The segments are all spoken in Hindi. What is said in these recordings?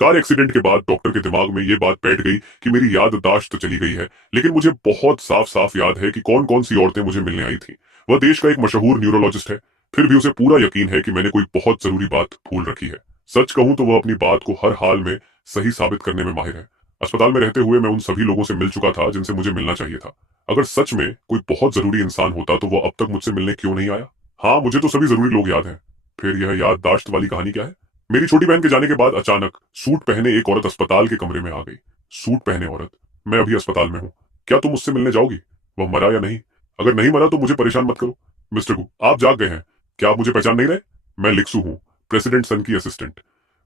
कार एक्सीडेंट के बाद डॉक्टर के दिमाग में ये बात बैठ गई कि मेरी याददाश्त तो चली गई है, लेकिन मुझे बहुत साफ साफ याद है कि कौन कौन सी औरतें मुझे मिलने आई थी। वह देश का एक मशहूर न्यूरोलॉजिस्ट है, फिर भी उसे पूरा यकीन है कि मैंने कोई बहुत जरूरी बात भूल रखी है। सच कहूं तो वह अपनी बात को हर हाल में सही साबित करने में माहिर है। अस्पताल में रहते हुए मैं उन सभी लोगों से मिल चुका था जिनसे मुझे मिलना चाहिए था। अगर सच में कोई बहुत जरूरी इंसान होता तो वह अब तक मुझसे मिलने क्यों नहीं आया? हाँ, मुझे तो सभी जरूरी लोग याद हैं। फिर यह याददाश्त वाली कहानी क्या है? मेरी छोटी बहन के जाने के बाद अचानक सूट पहने एक औरत अस्पताल के कमरे में आ गई। सूट पहने औरत, मैं अभी अस्पताल में हूँ, क्या तुम मुझसे मिलने जाओगी? वह मरा या नहीं? अगर नहीं मरा तो मुझे परेशान मत करो। मिस्टर गु, आप जाग गए हैं, क्या आप मुझे पहचान नहीं रहे? मैं लिक्सू हूँ, प्रेसिडेंट सन की असिस्टेंट।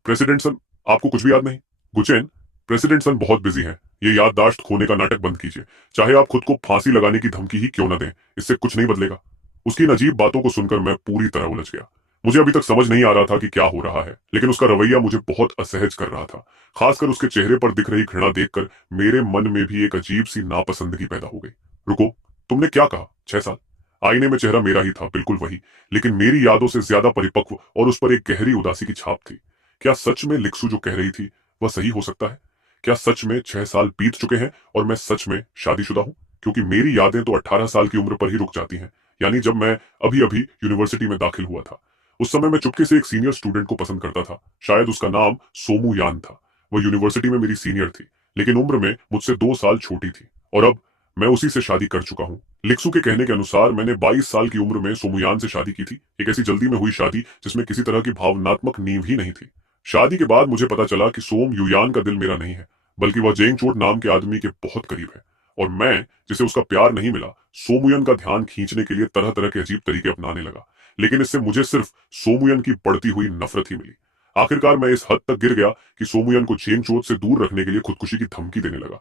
प्रेसिडेंट सन? आपको कुछ भी याद नहीं? गुचैन, प्रेसिडेंट सन बहुत बिजी हैं, ये याददाश्त खोने का नाटक बंद कीजिए। चाहे आप खुद को फांसी लगाने की धमकी ही क्यों न दें, इससे कुछ नहीं बदलेगा। उसकी इन अजीब बातों को सुनकर मैं पूरी तरह उलझ गया। मुझे अभी तक समझ नहीं आ रहा था कि क्या हो रहा है, लेकिन उसका रवैया मुझे बहुत असहज कर रहा था। खासकर उसके चेहरे पर दिख रही घृणा देखकर मेरे मन में भी एक अजीब सी नापसंदगी पैदा हो गई। रुको, तुमने क्या कहा? 6 साल? आईने में चेहरा मेरा ही था, बिल्कुल वही, लेकिन मेरी यादों से ज्यादा परिपक्व, और उस पर एक गहरी उदासी की छाप थी। क्या सच में लिक्सू जो कह रही थी वह सही हो सकता है? क्या सच में 6 साल बीत चुके हैं और मैं सच में शादीशुदा हूं? क्योंकि मेरी यादें तो 18 साल की उम्र पर ही रुक जाती हैं, यानी जब मैं अभी अभी यूनिवर्सिटी में दाखिल हुआ था। उस समय मैं चुपके से एक सीनियर स्टूडेंट को पसंद करता था, शायद उसका नाम सोमू यान था। वह यूनिवर्सिटी में मेरी सीनियर थी, लेकिन उम्र में मुझसे 2 साल छोटी थी, और अब मैं उसी से शादी कर चुका हूँ। लिक्सू के कहने के अनुसार मैंने 22 साल की उम्र में सोमुयान से शादी की थी, एक ऐसी जल्दी में हुई शादी जिसमें किसी तरह की भावनात्मक नींव ही नहीं थी। शादी के बाद मुझे पता चला कि सोम युयान का दिल मेरा नहीं है, बल्कि वह जेंगचोट नाम के आदमी के बहुत करीब है। और मैं, जिसे उसका प्यार नहीं मिला, सोमुयन का ध्यान खींचने के लिए तरह तरह के अजीब तरीके अपनाने लगा। लेकिन इससे मुझे सिर्फ सोमुयन की बढ़ती हुई नफरत ही मिली। आखिरकार मैं इस हद तक गिर गया कि सोमुयन को जेंगचोट से दूर रखने के लिए खुदकुशी की धमकी देने लगा।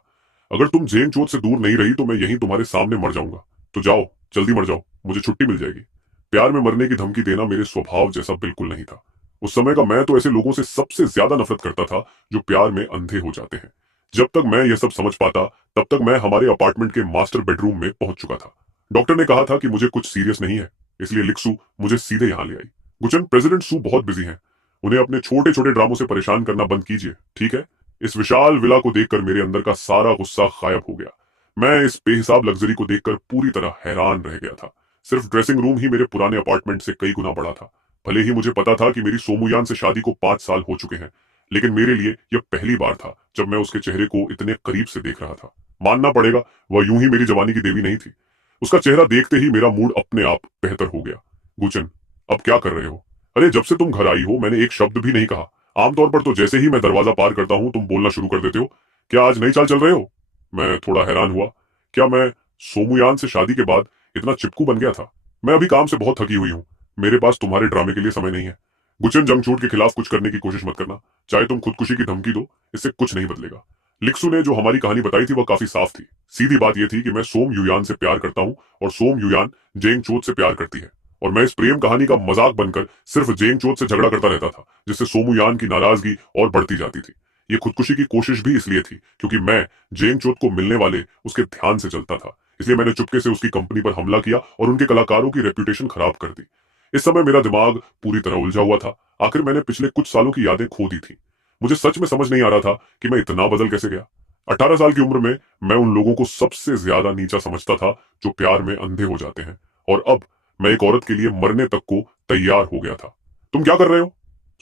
अगर तुम जेंगचोट से दूर नहीं रही तो मैं यहीं तुम्हारे सामने मर जाऊंगा। तो जाओ, जल्दी मर जाओ, मुझे छुट्टी मिल जाएगी। प्यार में मरने की धमकी देना मेरे स्वभाव जैसा बिल्कुल नहीं था। उस समय का मैं तो ऐसे लोगों से सबसे ज्यादा नफरत करता था जो प्यार में अंधे हो जाते हैं। जब तक मैं यह सब समझ पाता, तब तक मैं हमारे अपार्टमेंट के मास्टर बेडरूम में पहुंच चुका था। डॉक्टर ने कहा था कि मुझे कुछ सीरियस नहीं है, इसलिए लिक्सू मुझे सीधे यहाँ ले आई। गुचन, प्रेसिडेंट सू बहुत बिजी हैं, उन्हें अपने छोटे छोटे ड्रामों से परेशान करना बंद कीजिए, ठीक है? इस विशाल विला को देखकर मेरे अंदर का सारा गुस्सा गायब हो गया। मैं इस बेहिसाब लग्जरी को देखकर पूरी तरह हैरान रह गया था। सिर्फ ड्रेसिंग रूम ही मेरे पुराने अपार्टमेंट से कई गुना बड़ा था। भले ही मुझे पता था कि मेरी सोमुयान से शादी को 5 साल हो चुके हैं, लेकिन मेरे लिए यह पहली बार था जब मैं उसके चेहरे को इतने करीब से देख रहा था। मानना पड़ेगा, वह यूं ही मेरी जवानी की देवी नहीं थी। उसका चेहरा देखते ही मेरा मूड अपने आप बेहतर हो गया। गुचन, अब क्या कर रहे हो? अरे, जब से तुम घर आई हो मैंने एक शब्द भी नहीं कहा। आमतौर पर तो जैसे ही मैं दरवाजा पार करता हूं तुम बोलना शुरू कर देते हो। क्या आज नई चाल चल रहे हो? मैं थोड़ा हैरान हुआ। क्या मैं सोमुयान से शादी के बाद इतना चिपकू बन गया था? मैं अभी काम से बहुत थकी हुई हूँ, मेरे पास तुम्हारे ड्रामे के लिए समय नहीं है। गुचन, जंगछूट के खिलाफ कुछ करने की कोशिश मत करना, चाहे तुम खुदकुशी की धमकी दो, इससे कुछ नहीं बदलेगा। लिक्सू ने जो हमारी कहानी बताई थी वह काफी साफ थी। सीधी बात यह थी कि मैं सोम युयान से प्यार करता हूँ और सोम युयान जेंग चोत से प्यार करती है, और मैं इस प्रेम कहानी का मजाक बनकर सिर्फ जेंग चोत से झगड़ा करता रहता था, जिससे सोमुयान की नाराजगी और बढ़ती जाती थी। ये खुदकुशी की कोशिश भी इसलिए थी क्योंकि मैं जेंग चोत को मिलने वाले उसके ध्यान से जलता था, इसलिए मैंने चुपके से उसकी कंपनी पर हमला किया और उनके कलाकारों की रेपुटेशन खराब कर दी। इस समय मेरा दिमाग पूरी तरह उलझा हुआ था। आखिर मैंने पिछले कुछ सालों की यादें खो दी थी। मुझे सच में समझ नहीं आ रहा था कि मैं इतना बदल कैसे गया। 18 साल की उम्र में मैं उन लोगों को सबसे ज्यादा नीचा समझता था जो प्यार में अंधे हो जाते हैं, और अब मैं एक औरत के लिए मरने तक को तैयार हो गया था। तुम क्या कर रहे हो?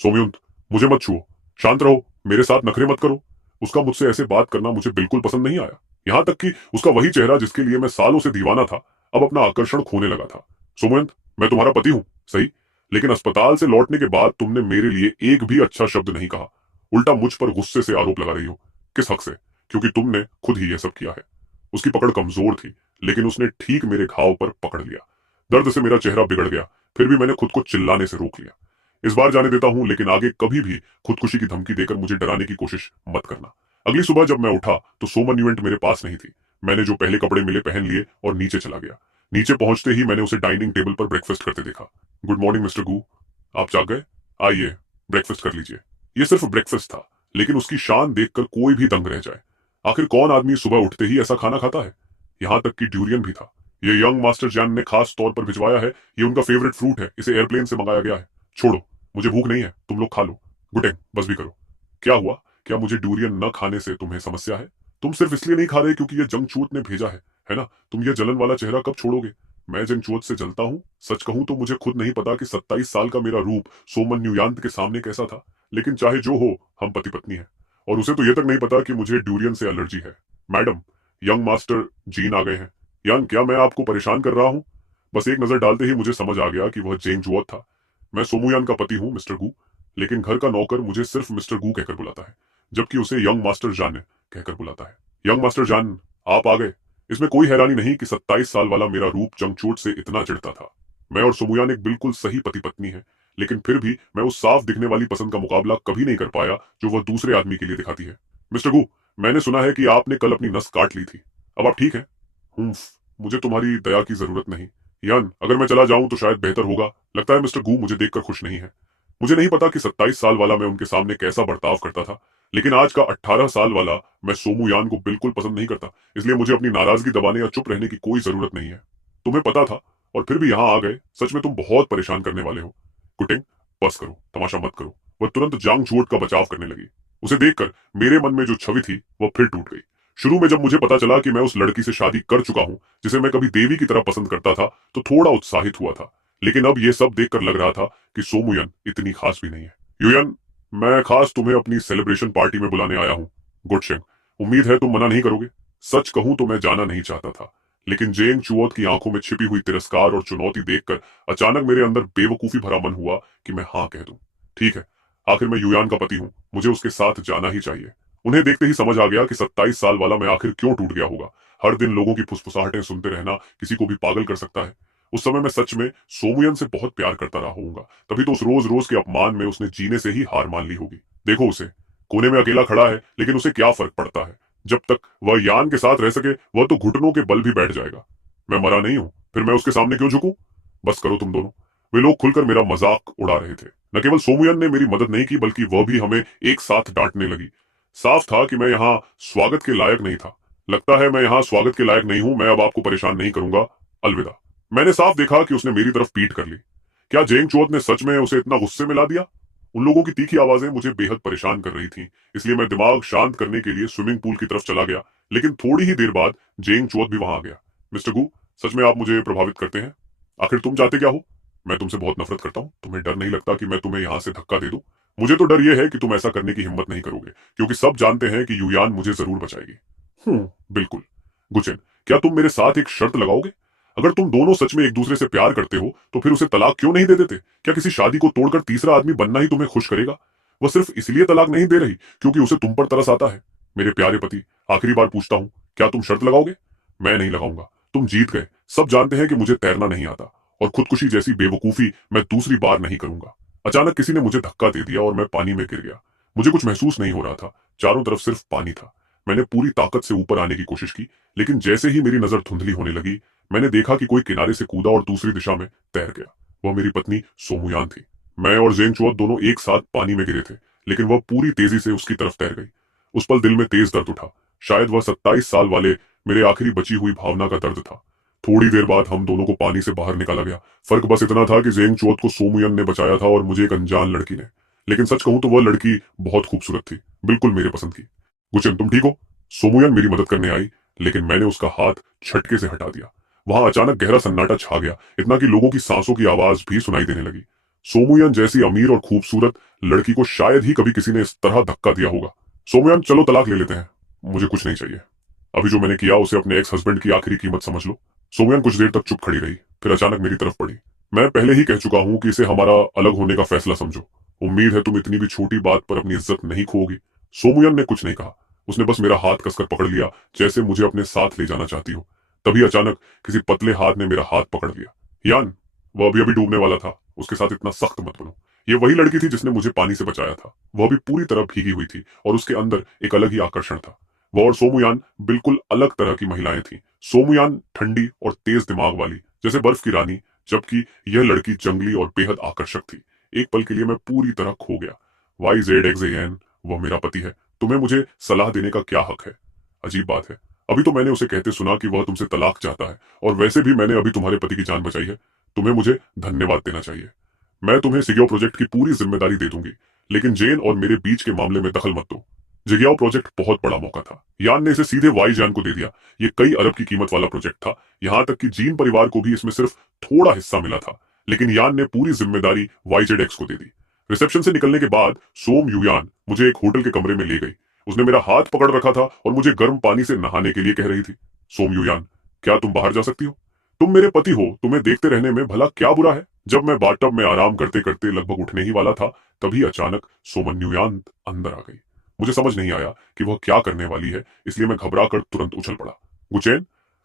सोमयुंत, मुझे मत छुओ, शांत रहो, मेरे साथ नखरे मत करो। उसका मुझसे ऐसे बात करना मुझे बिल्कुल पसंद नहीं आया। यहां तक कि उसका वही चेहरा जिसके लिए मैं सालों से दीवाना था, अब अपना आकर्षण खोने लगा था। सोमयंत, मैं तुम्हारा पति हूं, सही, लेकिन अस्पताल से लौटने के बाद तुमने मेरे लिए एक भी अच्छा शब्द नहीं कहा। उल्टा मुझ पर गुस्से से आरोप लगा रही हो। किस हक से? क्योंकि तुमने खुद ही यह सब किया है। उसकी पकड़ कमजोर थी, लेकिन उसने ठीक मेरे घाव पर पकड़ लिया। दर्द से मेरा चेहरा बिगड़ गया, फिर भी मैंने खुद को चिल्लाने से रोक लिया। इस बार जाने देता हूं, लेकिन आगे कभी भी खुदकुशी की धमकी देकर मुझे डराने की कोशिश मत करना। अगली सुबह जब मैं उठा तो सोमन इवेंट मेरे पास नहीं थी। मैंने जो पहले कपड़े मिले पहन लिए और नीचे चला गया। नीचे पहुंचते ही मैंने उसे डाइनिंग टेबल पर ब्रेकफास्ट करते देखा। गुड मॉर्निंग मिस्टर गू, आप जाग गए? आइए, ब्रेकफास्ट कर लीजिए। ये सिर्फ ब्रेकफास्ट था, लेकिन उसकी शान देखकर कोई भी दंग रह जाए। आखिर कौन आदमी सुबह उठते ही ऐसा खाना खाता है? यहां तक कि ड्यूरियन भी था। ये यंग मास्टर जैन ने खास तौर पर भिजवाया है, ये उनका फेवरेट फ्रूट है, इसे एयरप्लेन से मंगाया गया है। छोड़ो, मुझे भूख नहीं है, तुम लोग खा लो। गुटेंग, बस भी करो। क्या हुआ? क्या मुझे डूरियन न खाने से तुम्हें समस्या है? तुम सिर्फ इसलिए नहीं खा रहे क्योंकि ये जंगचूत ने भेजा है ना? तुम ये जलन वाला चेहरा कब छोड़ोगे? मैं जंगचूत से जलता हूँ। सच कहूं तो मुझे खुद नहीं पता कि 27 साल का मेरा रूप सोमन न्यूयांत के सामने कैसा था। लेकिन चाहे जो हो, हम पति पत्नी हैं। और उसे तो ये तक नहीं पता कि मुझे डूरियन से एलर्जी है। मैडम, यंग मास्टर जीन आ गए हैं। यान, क्या मैं आपको परेशान कर रहा हूँ? बस एक नजर डालते ही मुझे समझ आ गया कि वह जेंग जुओत था। मैं सोमुयान का पति हूँ, मिस्टर गू। लेकिन घर का नौकर मुझे सिर्फ मिस्टर गू कहकर बुलाता है, जबकि उसे यंग मास्टर जान कहकर बुलाता है। यंग मास्टर जान, आप आ गए। इसमें कोई हैरानी नहीं कि 27 साल वाला मेरा रूप जंगचूट से इतना चिढ़ता था। मैं और सोमुयान एक बिल्कुल सही पति पत्नी है, लेकिन फिर भी मैं उस साफ दिखने वाली पसंद का मुकाबला कभी नहीं कर पाया जो वह दूसरे आदमी के लिए दिखाती है। मिस्टर गू, मैंने सुना है कि आपने कल अपनी नस काट ली थी। अब आप ठीक हैं? हुम्फ, मुझे तुम्हारी दया की जरूरत नहीं। यान, अगर मैं चला जाऊं तो शायद बेहतर होगा। लगता है मिस्टर गू मुझे देखकर खुश नहीं है। मुझे नहीं पता कि 27 साल वाला मैं उनके सामने कैसा बर्ताव करता था, लेकिन आज का 18 साल वाला मैं सोमू यान को बिल्कुल पसंद नहीं करता। इसलिए मुझे अपनी नाराजगी दबाने या चुप रहने की कोई जरूरत नहीं है। तुम्हें पता था और फिर भी यहां आ गए। सच में तुम बहुत परेशान करने वाले हो। कुटिंग, बस करो, तमाशा मत करो। वह तुरंत जांग जुओट का बचाव करने लगी। उसे देखकर मेरे मन में जो छवि थी वह फिर टूट गई। शुरू में जब मुझे पता चला कि मैं उस लड़की से शादी कर चुका हूं जिसे मैं कभी देवी की तरह पसंद करता था, तो थोड़ा उत्साहित हुआ था। लेकिन अब यह सब देखकर लग रहा था कि सोमुयन इतनी खास भी नहीं है। युयन, मैं खास तुम्हें अपनी सेलिब्रेशन पार्टी में बुलाने आया हूँ। गुडशेंग, उम्मीद है तुम मना नहीं करोगे। सच कहूं तो मैं जाना नहीं चाहता था, लेकिन जेंग चुओत की आंखों में छिपी हुई तिरस्कार और चुनौती देखकर अचानक मेरे अंदर बेवकूफी भरा मन हुआ कि मैं हाँ कह दूं। ठीक है, आखिर मैं युयान का पति हूं, मुझे उसके साथ जाना ही चाहिए। उन्हें देखते ही समझ आ गया कि 27 साल वाला मैं आखिर क्यों टूट गया होगा। हर दिन लोगों की फुसफुसाहटें सुनते रहना किसी को भी पागल कर सकता है। उस समय मैं सच में सोमुयन से बहुत प्यार करता रहा होऊंगा, तभी तो उस रोज रोज के अपमान में उसने जीने से ही हार मान ली होगी। देखो उसे, कोने में अकेला खड़ा है, लेकिन उसे क्या फर्क पड़ता है। जब तक वह यान के साथ रह सके, वह तो घुटनों के बल भी बैठ जाएगा। मैं मरा नहीं हूं, फिर मैं उसके सामने क्यों झुकूं? बस करो तुम दोनों। वे लोग खुलकर मेरा मजाक उड़ा रहे थे। न केवल सोमुयन ने मेरी मदद नहीं की, बल्कि वह भी हमें एक साथ डांटने लगी। साफ था कि मैं यहाँ स्वागत के लायक नहीं था। लगता है मैं यहाँ स्वागत के लायक नहीं हूं। मैं अब आपको परेशान नहीं करूंगा। अलविदा। मैंने साफ देखा कि उसने मेरी तरफ पीठ कर ली। क्या जेंग चोत ने सच में उसे इतना गुस्से में ला दिया? उन लोगों की तीखी आवाजें मुझे बेहद परेशान कर रही थीं, इसलिए मैं दिमाग शांत करने के लिए स्विमिंग पूल की तरफ चला गया। लेकिन थोड़ी ही देर बाद जेंग चोत भी वहां आ गया। मिस्टर गू, सच में आप मुझे प्रभावित करते हैं। आखिर तुम चाहते क्या हो? मैं तुमसे बहुत नफरत करता हूँ। तुम्हें डर नहीं लगता कि मैं तुम्हें यहाँ से धक्का दे दूं? मुझे तो डर यह है कि तुम ऐसा करने की हिम्मत नहीं करोगे, क्योंकि सब जानते हैं कि युयान मुझे जरूर बचाएगी। बिल्कुल। गुचेन, क्या तुम मेरे साथ एक शर्त लगाओगे? अगर तुम दोनों सच में एक दूसरे से प्यार करते हो, तो फिर उसे तलाक क्यों नहीं दे देते? क्या किसी शादी को तोड़कर तीसरा आदमी बनना ही तुम्हें खुश करेगा? वह सिर्फ इसलिए तलाक नहीं दे रही क्योंकि उसे तुम पर तरस आता है। मेरे प्यारे पति, आखिरी बार पूछता हूँ, क्या तुम शर्त लगाओगे? मैं नहीं लगाऊंगा। तुम जीत गए। सब जानते हैं कि मुझे तैरना नहीं आता, और खुदकुशी जैसी बेवकूफी मैं दूसरी बार नहीं करूंगा। अचानक किसी ने मुझे धक्का दे दिया और मैं पानी में गिर गया। मुझे कुछ महसूस नहीं हो रहा था। चारों तरफ सिर्फ पानी था। मैंने पूरी ताकत से ऊपर आने की कोशिश की, लेकिन जैसे ही मेरी नजर धुंधली होने लगी, मैंने देखा कि कोई किनारे से कूदा और दूसरी दिशा में तैर गया। वह मेरी पत्नी सोमुयान थी। मैं और जेंगचुआ दोनों एक साथ पानी में गिरे थे, लेकिन वह पूरी तेजी से उसकी तरफ तैर गई। उस पल दिल में तेज दर्द उठा। शायद वह 27 साल वाले मेरे आखिरी बची हुई भावना का दर्द था। थोड़ी देर बाद हम दोनों को पानी से बाहर निकाला गया। फर्क बस इतना था कि जेंगचुआ को सोमुयन ने बचाया था और मुझे एक अनजान लड़की ने। लेकिन सच कहूं तो वह लड़की बहुत खूबसूरत थी, बिल्कुल मेरे पसंद की। गुचन, तुम ठीक हो? सोमुयन मेरी मदद करने आई, लेकिन मैंने उसका हाथ झटके से हटा दिया। वहां अचानक गहरा सन्नाटा छा गया, इतना कि लोगों की सांसों की आवाज भी सुनाई देने लगी। सोमुयन जैसी अमीर और खूबसूरत लड़की को शायद ही कभी किसी ने इस तरह धक्का दिया होगा। सोमुयन, चलो तलाक ले लेते हैं। मुझे कुछ नहीं चाहिए। अभी जो मैंने किया उसे अपने एक्स हस्बैंड की आखिरी कीमत समझ लो। सोमुयन कुछ देर तक चुप खड़ी रही, फिर अचानक मेरी तरफ पड़ी। मैं पहले ही कह चुका हूं कि इसे हमारा अलग होने का फैसला समझो। उम्मीद है तुम इतनी भी छोटी बात पर अपनी इज्जत नहीं खोगी। सोमुयन ने कुछ नहीं कहा। उसने बस मेरा हाथ कसकर पकड़ लिया, जैसे मुझे अपने साथ ले जाना चाहती हो। तभी अचानक किसी पतले हाथ ने मेरा हाथ पकड़ लिया। यान, वह अभी अभी डूबने वाला था, उसके साथ इतना सख्त मत बनो। ये वही लड़की थी जिसने मुझे पानी से बचाया था। वह भी पूरी तरह भीगी हुई थी और उसके अंदर एक अलग ही आकर्षण था। वह और सोमुयान बिल्कुल अलग तरह की महिलाएं थीं। सोमुयान ठंडी और तेज दिमाग वाली, जैसे बर्फ की रानी, जबकि यह लड़की जंगली और बेहद आकर्षक थी। एक पल के लिए मैं पूरी तरह खो गया। YZXAN, वह मेरा पति है। तुम्हें मुझे सलाह देने का क्या हक है? अजीब बात है, अभी तो मैंने उसे कहते सुना कि वह तुमसे तलाक चाहता है, और वैसे भी मैंने अभी तुम्हारे पति की जान बचाई है। तुम्हें मुझे धन्यवाद देना चाहिए। मैं तुम्हें सिग्यो प्रोजेक्ट की पूरी जिम्मेदारी दे दूंगी, लेकिन जेन और मेरे बीच के मामले में दखल मत दो। जिग्याओ प्रोजेक्ट बहुत बड़ा मौका था। यान ने इसे सीधे वाई जान को दे दिया। ये कई अरब की कीमत वाला प्रोजेक्ट था। यहां तक कि जीन परिवार को भी इसमें सिर्फ थोड़ा हिस्सा मिला था। लेकिन यान ने पूरी जिम्मेदारी वाईजेड को दे दी। रिसेप्शन से निकलने के बाद सोम युयान मुझे एक होटल के कमरे में ले गई। उसने मेरा हाथ पकड़ रखा था और मुझे गर्म पानी से नहाने के लिए कह रही थी। सोम युयान, क्या तुम बाहर जा सकती हो? तुम मेरे पति हो, तुम्हें देखते रहने में भला क्या बुरा है? जब मैं बाथटब में आराम करते करते लगभग उठने ही वाला था, तभी अचानक सोमन युयान अंदर आ गई। मुझे समझ नहीं आया कि वह क्या करने वाली है, इसलिए मैं घबरा कर तुरंत उछल पड़ा। गुचैन,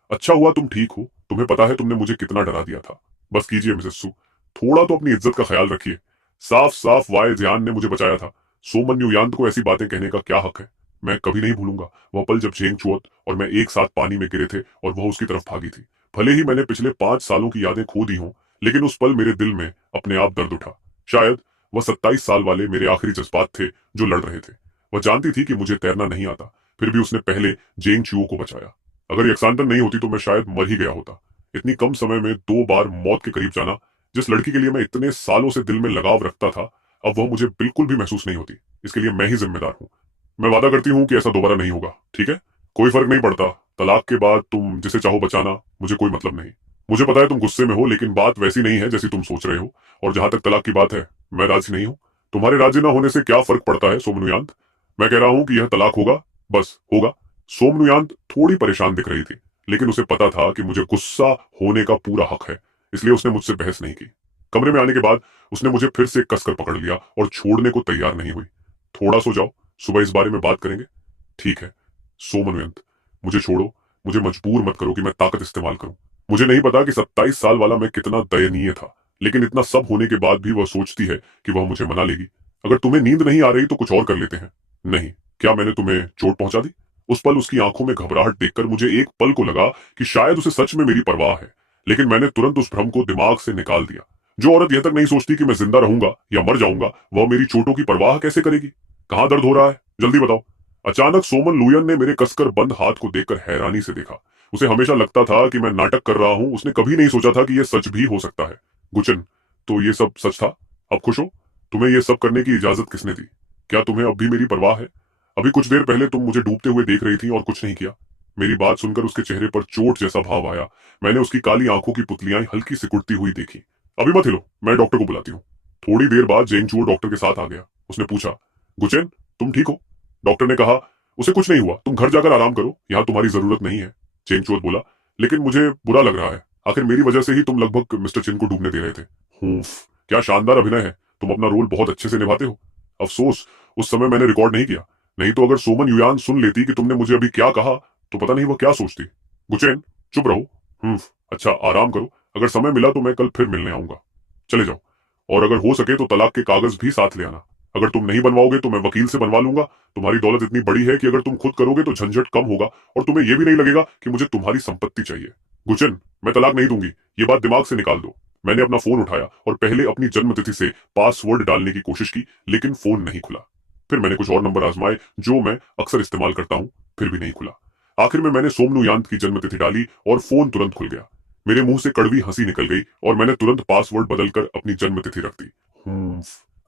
अच्छा हुआ तुम ठीक हो। तुम्हें पता है तुमने मुझे कितना डरा दिया था। बस कीजिए मिसेस सू, थोड़ा तो अपनी इज्जत का ख्याल रखिए। साफ साफ वाई ध्यान ने मुझे बचाया था। सोमन युयांत को ऐसी बातें कहने का क्या हक है? मैं कभी नहीं भूलूंगा वह पल जब झेंग चुअत और मैं एक साथ पानी में गिरे थे और वह उसकी तरफ भागी थी। भले ही मैंने पिछले 5 सालों की यादें खो दी हों, लेकिन उस पल मेरे दिल में अपने आप दर्द उठा। शायद वह 27 साल वाले मेरे आखिरी जज्बात थे जो लड़ रहे थे। वह जानती थी कि मुझे तैरना नहीं आता, फिर भी उसने पहले जेंग चुओ को बचाया। अगर यक्सांतन नहीं होती तो मैं शायद मर ही गया होता। इतनी कम समय में 2 बार मौत के करीब जाना, जिस लड़की के लिए मैं इतने सालों से दिल में लगाव रखता था, अब वह मुझे बिल्कुल भी महसूस नहीं होती। इसके लिए मैं ही जिम्मेदार हूँ। मैं वादा करती हूँ कि ऐसा दोबारा नहीं होगा, ठीक है? कोई फर्क नहीं पड़ता। तलाक के बाद तुम जिसे चाहो बचाना, मुझे कोई मतलब नहीं। मुझे पता है तुम गुस्से में हो, लेकिन बात वैसी नहीं है जैसी तुम सोच रहे हो। और जहां तक तलाक की बात है, मैं राजी नहीं हूँ। तुम्हारे राजी ना होने से क्या फर्क पड़ता है सोमनुयांत? मैं कह रहा हूँ कि यह तलाक होगा, बस होगा। सोमनुयांत थोड़ी परेशान दिख रही थी, लेकिन उसे पता था कि मुझे गुस्सा होने का पूरा हक है, इसलिए उसने मुझसे बहस नहीं की। कमरे में आने के बाद उसने मुझे फिर से कसकर पकड़ लिया और छोड़ने को तैयार नहीं हुई। थोड़ा सो जाओ, सुबह इस बारे में बात करेंगे। ठीक है सोमनवंत, मुझे छोड़ो। मुझे मजबूर मत करो कि मैं ताकत इस्तेमाल करूं। मुझे नहीं पता कि 27 साल वाला मैं कितना दयनीय था, लेकिन इतना सब होने के बाद भी वह सोचती है कि वह मुझे मना लेगी। अगर तुम्हें नींद नहीं आ रही तो कुछ और कर लेते हैं। नहीं, क्या मैंने तुम्हें चोट पहुंचा दी? उस पल उसकी आंखों में घबराहट देखकर मुझे एक पल को लगा कि शायद उसे सच में मेरी परवाह है, लेकिन मैंने तुरंत उस भ्रम को दिमाग से निकाल दिया। जो औरत यह तक नहीं सोचती कि मैं जिंदा रहूंगा या मर जाऊंगा, वह मेरी चोटों की परवाह कैसे करेगी? कहां दर्द हो रहा है, जल्दी बताओ। अचानक सोमन लुयन ने मेरे कसकर बंद हाथ को देखकर हैरानी से देखा। उसे हमेशा लगता था कि मैं नाटक कर रहा हूं, उसने कभी नहीं सोचा था कि यह सच भी हो सकता है। गुचन, तो ये सब सच था? अब खुश हो? तुम्हें यह सब करने की इजाजत किसने दी? क्या तुम्हें अब भी मेरी परवाह है? अभी कुछ देर पहले तुम मुझे डूबते हुए देख रही थी और कुछ नहीं किया। मेरी बात सुनकर उसके चेहरे पर चोट जैसा भाव आया। मैंने उसकी काली आंखों की पुतलियां हल्की सिकुड़ती हुई देखी। अभी मत हिलो, मैं डॉक्टर को बुलाती हूँ। थोड़ी देर बाद जेंगचुओ डॉक्टर के साथ आ गया। उसने पूछा, गुचेन, तुम ठीक हो? डॉक्टर ने कहा, उसे कुछ नहीं हुआ, तुम घर जाकर आराम करो, यहाँ तुम्हारी जरूरत नहीं है। चेंगचुओ बोला, लेकिन मुझे बुरा लग रहा है। आखिर मेरी वजह से ही तुम लगभग मिस्टर चिन को डूबने दे रहे थे। हूफ, क्या शानदार अभिनय है। तुम अपना रोल बहुत अच्छे से निभाते हो। अफसोस उस समय मैंने रिकॉर्ड नहीं किया, नहीं तो अगर सोमन युयान सुन लेती कि तुमने मुझे अभी क्या कहा, तो पता नहीं वो क्या सोचती। गुचेन, चुप रहो। अच्छा आराम करो। अगर समय मिला तो मैं कल फिर मिलने आऊंगा। चले जाओ। और अगर हो सके तो तलाक के कागज भी साथ ले आना। अगर तुम नहीं बनवाओगे तो मैं वकील से बनवा लूंगा। तुम्हारी दौलत इतनी बड़ी है कि अगर तुम खुद करोगे तो झंझट कम होगा और तुम्हें यह भी नहीं लगेगा कि मुझे तुम्हारी संपत्ति चाहिए। गुचन, मैं तलाक नहीं दूंगी, ये बात दिमाग से निकाल दो। मैंने अपना फोन उठाया और पहले अपनी जन्मतिथि से पासवर्ड डालने की कोशिश की, लेकिन फोन नहीं खुला। फिर मैंने कुछ और नंबर आजमाए जो मैं अक्सर इस्तेमाल करता हूं, फिर भी नहीं खुला। आखिर में मैंने सोमनु यांत की जन्मतिथि डाली और फोन तुरंत खुल गया। मेरे मुंह से कड़वी हंसी निकल गई और मैंने तुरंत पासवर्ड बदलकर अपनी जन्मतिथि रख दी।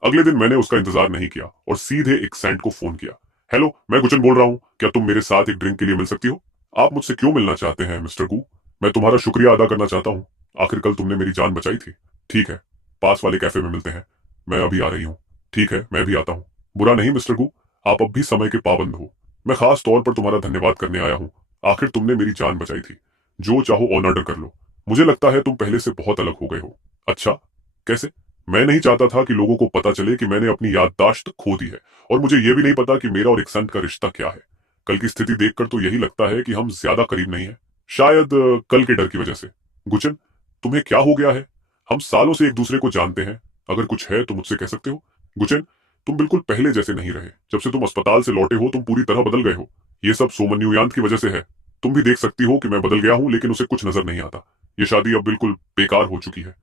अगले दिन मैंने उसका इंतजार नहीं किया और सीधे एक सैंड को फोन किया। हेलो, मैं गुचन बोल रहा हूँ, क्या तुम मेरे साथ एक ड्रिंक के लिए मिल सकती हो? आप मुझसे क्यों मिलना चाहते हैं मिस्टर गू? मैं तुम्हारा शुक्रिया अदा करना चाहता हूँ। आखिर कल तुमने मेरी जान बचाई थी। ठीक है, पास वाले कैफे में मिलते हैं। मैं अभी आ रही हूँ। ठीक है, मैं भी आता हूँ। बुरा नहीं मिस्टर गू, आप अब भी समय के पाबंद हो। मैं खास तौर पर तुम्हारा धन्यवाद करने आया हूँ। आखिर तुमने मेरी जान बचाई थी। जो चाहो ऑन ऑर्डर कर लो। मुझे लगता है तुम पहले से बहुत अलग हो गए हो। अच्छा, कैसे? मैं नहीं चाहता था कि लोगों को पता चले कि मैंने अपनी याददाश्त खो दी है, और मुझे यह भी नहीं पता कि मेरा और एक्सेंट का रिश्ता क्या है। कल की स्थिति देखकर तो यही लगता है कि हम ज्यादा करीब नहीं है। शायद कल के डर की वजह से। गुचन, तुम्हें क्या हो गया है? हम सालों से एक दूसरे को जानते हैं। अगर कुछ है तो मुझसे कह सकते हो। गुचन, तुम बिल्कुल पहले जैसे नहीं रहे। जब से तुम अस्पताल से लौटे हो तुम पूरी तरह बदल गए हो। ये सब सोमन्युयांत की वजह से है। तुम भी देख सकती हो कि मैं बदल गया हूं, लेकिन उसे कुछ नजर नहीं आता। ये शादी अब बिल्कुल बेकार हो चुकी है।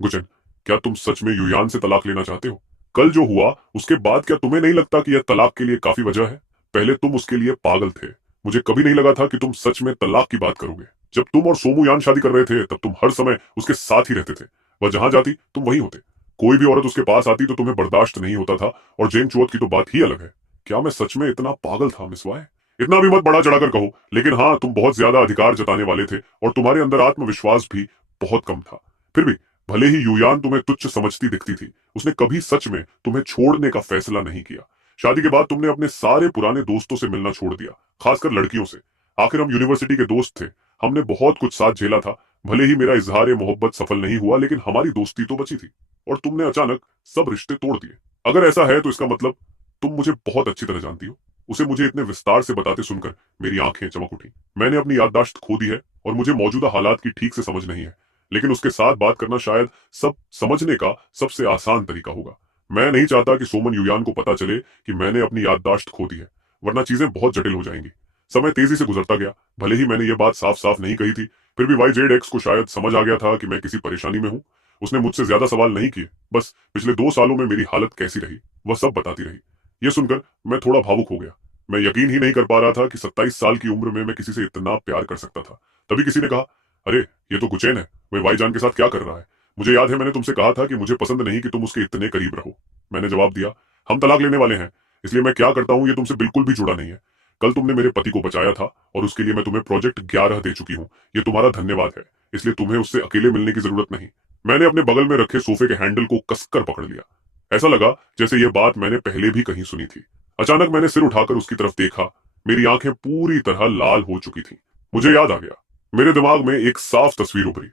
गुचन, क्या तुम सच में युयान से तलाक लेना चाहते हो? कल जो हुआ उसके बाद क्या तुम्हें नहीं लगता कि यह तलाक के लिए काफी वजह है? पहले तुम उसके लिए पागल थे। मुझे कभी नहीं लगा था कि तुम सच में तलाक की बात करोगे। जब तुम और सोमू शादी कर रहे थे तब तुम हर समय उसके साथ ही रहते थे। वह जहां जाती तुम वहीं होते। कोई भी औरत उसके पास आती तो तुम्हें बर्दाश्त नहीं होता था, और जेन चुअत की तो बात ही अलग है। क्या मैं सच में इतना पागल था मिस वाई? इतना भी मत बढ़ा चढ़ाकर कहो, लेकिन हाँ, तुम बहुत ज्यादा अधिकार जताने वाले थे और तुम्हारे अंदर आत्मविश्वास भी बहुत कम था। फिर भी भले ही युयान तुम्हें तुच्छ समझती दिखती थी, उसने कभी सच में तुम्हें छोड़ने का फैसला नहीं किया। शादी के बाद तुमने अपने सारे पुराने दोस्तों से मिलना छोड़ दिया, खासकर लड़कियों से। आखिर हम यूनिवर्सिटी के दोस्त थे, हमने बहुत कुछ साथ झेला था। भले ही मेरा इजहार मोहब्बत सफल नहीं हुआ, लेकिन हमारी दोस्ती तो बची थी। और तुमने अचानक सब रिश्ते तोड़ दिए। अगर ऐसा है तो इसका मतलब तुम मुझे बहुत अच्छी तरह जानती हो। उसे मुझे इतने विस्तार से बताते सुनकर मेरी आंखें चमक उठी। मैंने अपनी याददाश्त खो दी है और मुझे मौजूदा हालात की ठीक से समझ नहीं है, लेकिन उसके साथ बात करना शायद सब समझने का सबसे आसान तरीका होगा। मैं नहीं चाहता कि सोमन युयान को पता चले कि मैंने अपनी याददाश्त खो दी है, वरना चीजें बहुत जटिल हो जाएंगी। समय तेजी से गुजरता गया। भले ही मैंने ये बात साफ साफ नहीं कही थी, फिर भी वाई जेड एक्स को शायद समझ आ गया था कि मैं किसी परेशानी में हूं। उसने मुझसे ज्यादा सवाल नहीं किए, बस पिछले 2 सालों में मेरी हालत कैसी रही वह सब बताती रही। यह सुनकर मैं थोड़ा भावुक हो गया। मैं यकीन ही नहीं कर पा रहा था कि 27 साल की उम्र में मैं किसी से इतना प्यार कर सकता था। तभी किसी ने कहा, अरे ये तो गुचैन है, वह भाईजान के साथ क्या कर रहा है? मुझे याद है मैंने तुमसे कहा था कि मुझे पसंद नहीं कि तुम उसके इतने करीब रहो। मैंने जवाब दिया, हम तलाक लेने वाले हैं, इसलिए मैं क्या करता हूं ये तुमसे बिल्कुल भी जुड़ा नहीं है। कल तुमने मेरे पति को बचाया था और उसके लिए मैं तुम्हें प्रोजेक्ट 11 दे चुकी हूँ। ये तुम्हारा धन्यवाद है, इसलिए तुम्हें उससे अकेले मिलने की जरूरत नहीं। मैंने अपने बगल में रखे सोफे के हैंडल को कसकर पकड़ लिया। ऐसा लगा जैसे ये बात मैंने पहले भी कहीं सुनी थी। अचानक मैंने सिर उठाकर उसकी तरफ देखा। मेरी आंखें पूरी तरह लाल हो चुकी थी। मुझे याद आ गया। मेरे दिमाग में एक साफ तस्वीर उभरी।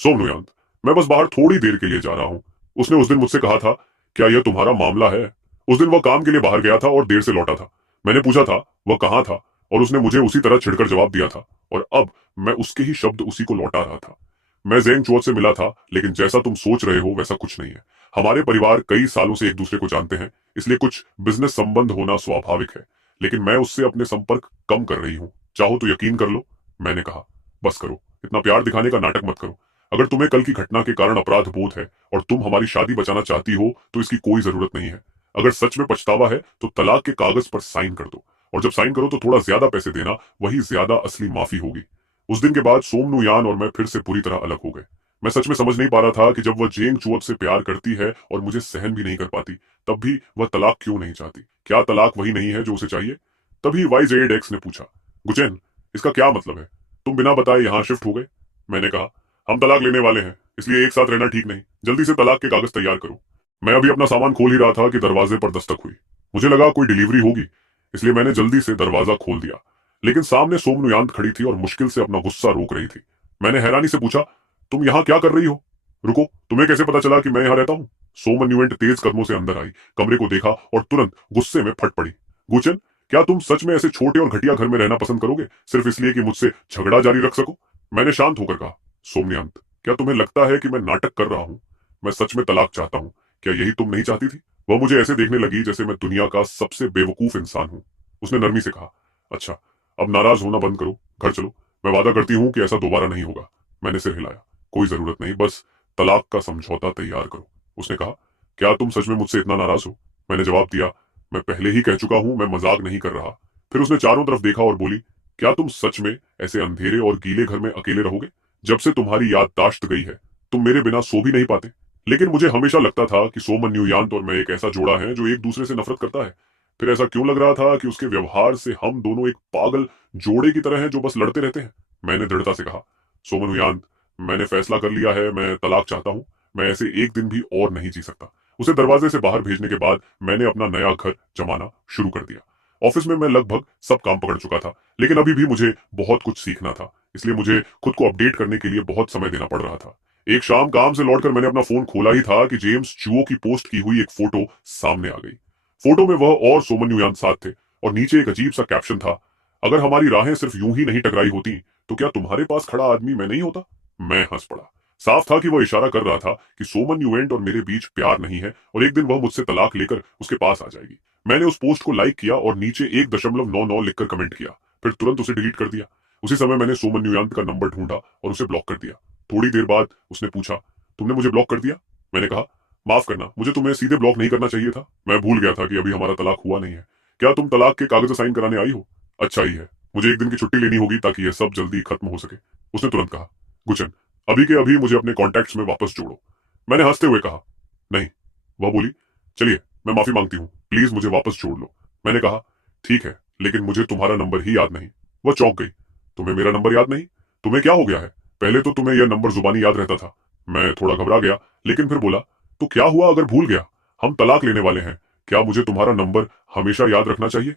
सोमनुयांत, मैं बस बाहर थोड़ी देर के लिए जा रहा हूँ। उसने उस दिन मुझसे कहा था, क्या यह तुम्हारा मामला है? उस दिन वह काम के लिए बाहर गया था और देर से लौटा था। मैंने पूछा था वह कहाँ था, और उसने मुझे उसी तरह छिड़कर जवाब दिया था। और अब मैं उसके ही शब्द उसी को लौटा रहा था। मैं जेंग चुओत से मिला था, लेकिन जैसा तुम सोच रहे हो वैसा कुछ नहीं है। हमारे परिवार कई सालों से एक दूसरे को जानते हैं, इसलिए कुछ बिजनेस संबंध होना स्वाभाविक है। लेकिन मैं उससे अपने संपर्क कम कर रही हूँ। चाहो तो यकीन कर लो। मैंने कहा, बस करो, इतना प्यार दिखाने का नाटक मत करो। अगर तुम्हें कल की घटना के कारण अपराध बोध है और तुम हमारी शादी बचाना चाहती हो तो इसकी कोई जरूरत नहीं है। अगर सच में पछतावा है तो तलाक के कागज पर साइन कर दो, और जब साइन करो तो थोड़ा ज्यादा पैसे देना, वही ज्यादा असली माफी होगी। उस दिन के बाद सोमनुयान और मैं फिर से पूरी तरह अलग हो गए। मैं सच में समझ नहीं पा रहा था कि जब वह जेंग चुओत से प्यार करती है और मुझे सहन भी नहीं कर पाती, तब भी वह तलाक क्यों नहीं चाहती। क्या तलाक वही नहीं है जो उसे चाहिए? तभी वाई जेड एक्स ने पूछा, गुचैन, इसका क्या मतलब है? तुम बिना बताए यहाँ शिफ्ट हो गए? मैंने कहा, हम तलाक लेने वाले हैं, इसलिए एक साथ रहना ठीक नहीं। जल्दी से तलाक के कागज तैयार करो। मैं अभी अपना सामान खोल ही रहा था कि दरवाजे पर दस्तक हुई। मुझे लगा कोई डिलीवरी होगी, इसलिए मैंने जल्दी से दरवाजा खोल दिया। लेकिन सामने सोमनुयांत खड़ी थी और मुश्किल से अपना गुस्सा रोक रही थी। मैंने हैरानी से पूछा, तुम यहाँ क्या कर रही हो? रुको, तुम्हें कैसे पता चला कि मैं यहाँ रहता हूँ? सोमन्युएंट तेज कदमों से अंदर आई, कमरे को देखा और तुरंत गुस्से में फट पड़ी। गुचन, क्या तुम सच में ऐसे छोटे और घटिया घर में रहना पसंद करोगे, सिर्फ इसलिए कि मुझसे झगड़ा जारी रख सको? मैंने शांत होकर कहा, सोमन्यांत, क्या तुम्हें लगता है कि मैं नाटक कर रहा हूँ? मैं सच में तलाक चाहता हूँ। क्या यही तुम नहीं चाहती थी? वह मुझे ऐसे देखने लगी जैसे मैं दुनिया का सबसे बेवकूफ इंसान हूँ। उसने नरमी से कहा, अच्छा, अब नाराज होना बंद करो, घर चलो। मैं वादा करती हूँ कि ऐसा दोबारा नहीं होगा। मैंने सिर हिलाया, कोई जरूरत नहीं, बस तलाक का समझौता तैयार करो। उसने कहा, क्या तुम सच में मुझसे इतना नाराज हो? मैंने जवाब दिया, मैं पहले ही कह चुका हूं, मैं मजाक नहीं कर रहा। फिर उसने चारों तरफ देखा और बोली, क्या तुम सच में ऐसे अंधेरे और गीले घर में अकेले रहोगे? जब से तुम्हारी याददाश्त गई है, तुम मेरे बिना सो भी नहीं पाते। लेकिन मुझे हमेशा लगता था कि सोमन्युयांत और मैं एक ऐसा जोड़ा है जो एक दूसरे से नफरत करता है। फिर ऐसा क्यों लग रहा था कि उसके व्यवहार से हम दोनों एक पागल जोड़े की तरह हैं जो बस लड़ते रहते हैं। मैंने दृढ़ता से कहा, सोमन्युयांत, मैंने फैसला कर लिया है, मैं तलाक चाहता हूं। मैं ऐसे एक दिन भी और नहीं जी सकता। उसे दरवाजे से बाहर भेजने के बाद मैंने अपना नया घर जमाना शुरू कर दिया। ऑफिस में मैं लगभग सब काम पकड़ चुका था, लेकिन अभी भी मुझे बहुत कुछ सीखना था, इसलिए मुझे खुद को अपडेट करने के लिए बहुत समय देना पड़ रहा था। एक शाम काम से लौटकर मैंने अपना फोन खोला ही था कि जेम्स चुओ की पोस्ट की हुई एक फोटो सामने आ गई। फोटो में वह और सोमन्युयांत साथ थे, और नीचे एक अजीब सा कैप्शन था, अगर हमारी राहें सिर्फ यूं ही नहीं टकराई होती तो क्या तुम्हारे पास खड़ा आदमी मैं नहीं होता? मैं हंस पड़ा। साफ था कि वह इशारा कर रहा था कि सोमन्युएंट और मेरे बीच प्यार नहीं है और एक दिन वह मुझसे तलाक लेकर उसके पास आ जाएगी। मैंने उस पोस्ट को लाइक किया और नीचे 1.99 लिखकर कमेंट किया, फिर तुरंत उसे डिलीट कर दिया। उसी समय मैंने सोमन्युयांत का नंबर ढूंढा और उसे ब्लॉक कर दिया। थोड़ी देर बाद उसने पूछा, तुमने मुझे ब्लॉक कर दिया? मैंने कहा, माफ करना, मुझे तुम्हें सीधे ब्लॉक नहीं करना चाहिए था। मैं भूल गया था कि अभी हमारा तलाक हुआ नहीं है। क्या तुम तलाक के कागज साइन कराने आई हो? अच्छा ही है, मुझे एक दिन की छुट्टी लेनी होगी ताकि यह सब जल्दी खत्म हो सके। उसने तुरंत कहा, गुचन, अभी के अभी मुझे अपने कॉन्टैक्ट्स में वापस जोड़ो। मैंने हंसते हुए कहा, नहीं। वह बोली, चलिए, मैं माफी मांगती हूँ, प्लीज मुझे वापस जोड़ लो। मैंने कहा, ठीक है, लेकिन मुझे तुम्हारा नंबर ही याद नहीं। वह चौंक गई। तुम्हें मेरा नंबर याद नहीं? तुम्हें क्या हो गया है? पहले तो तुम्हें यह नंबर जुबानी याद रहता था। मैं थोड़ा घबरा गया, लेकिन फिर बोला, तो क्या हुआ अगर भूल गया? हम तलाक लेने वाले हैं, क्या मुझे तुम्हारा नंबर हमेशा याद रखना चाहिए?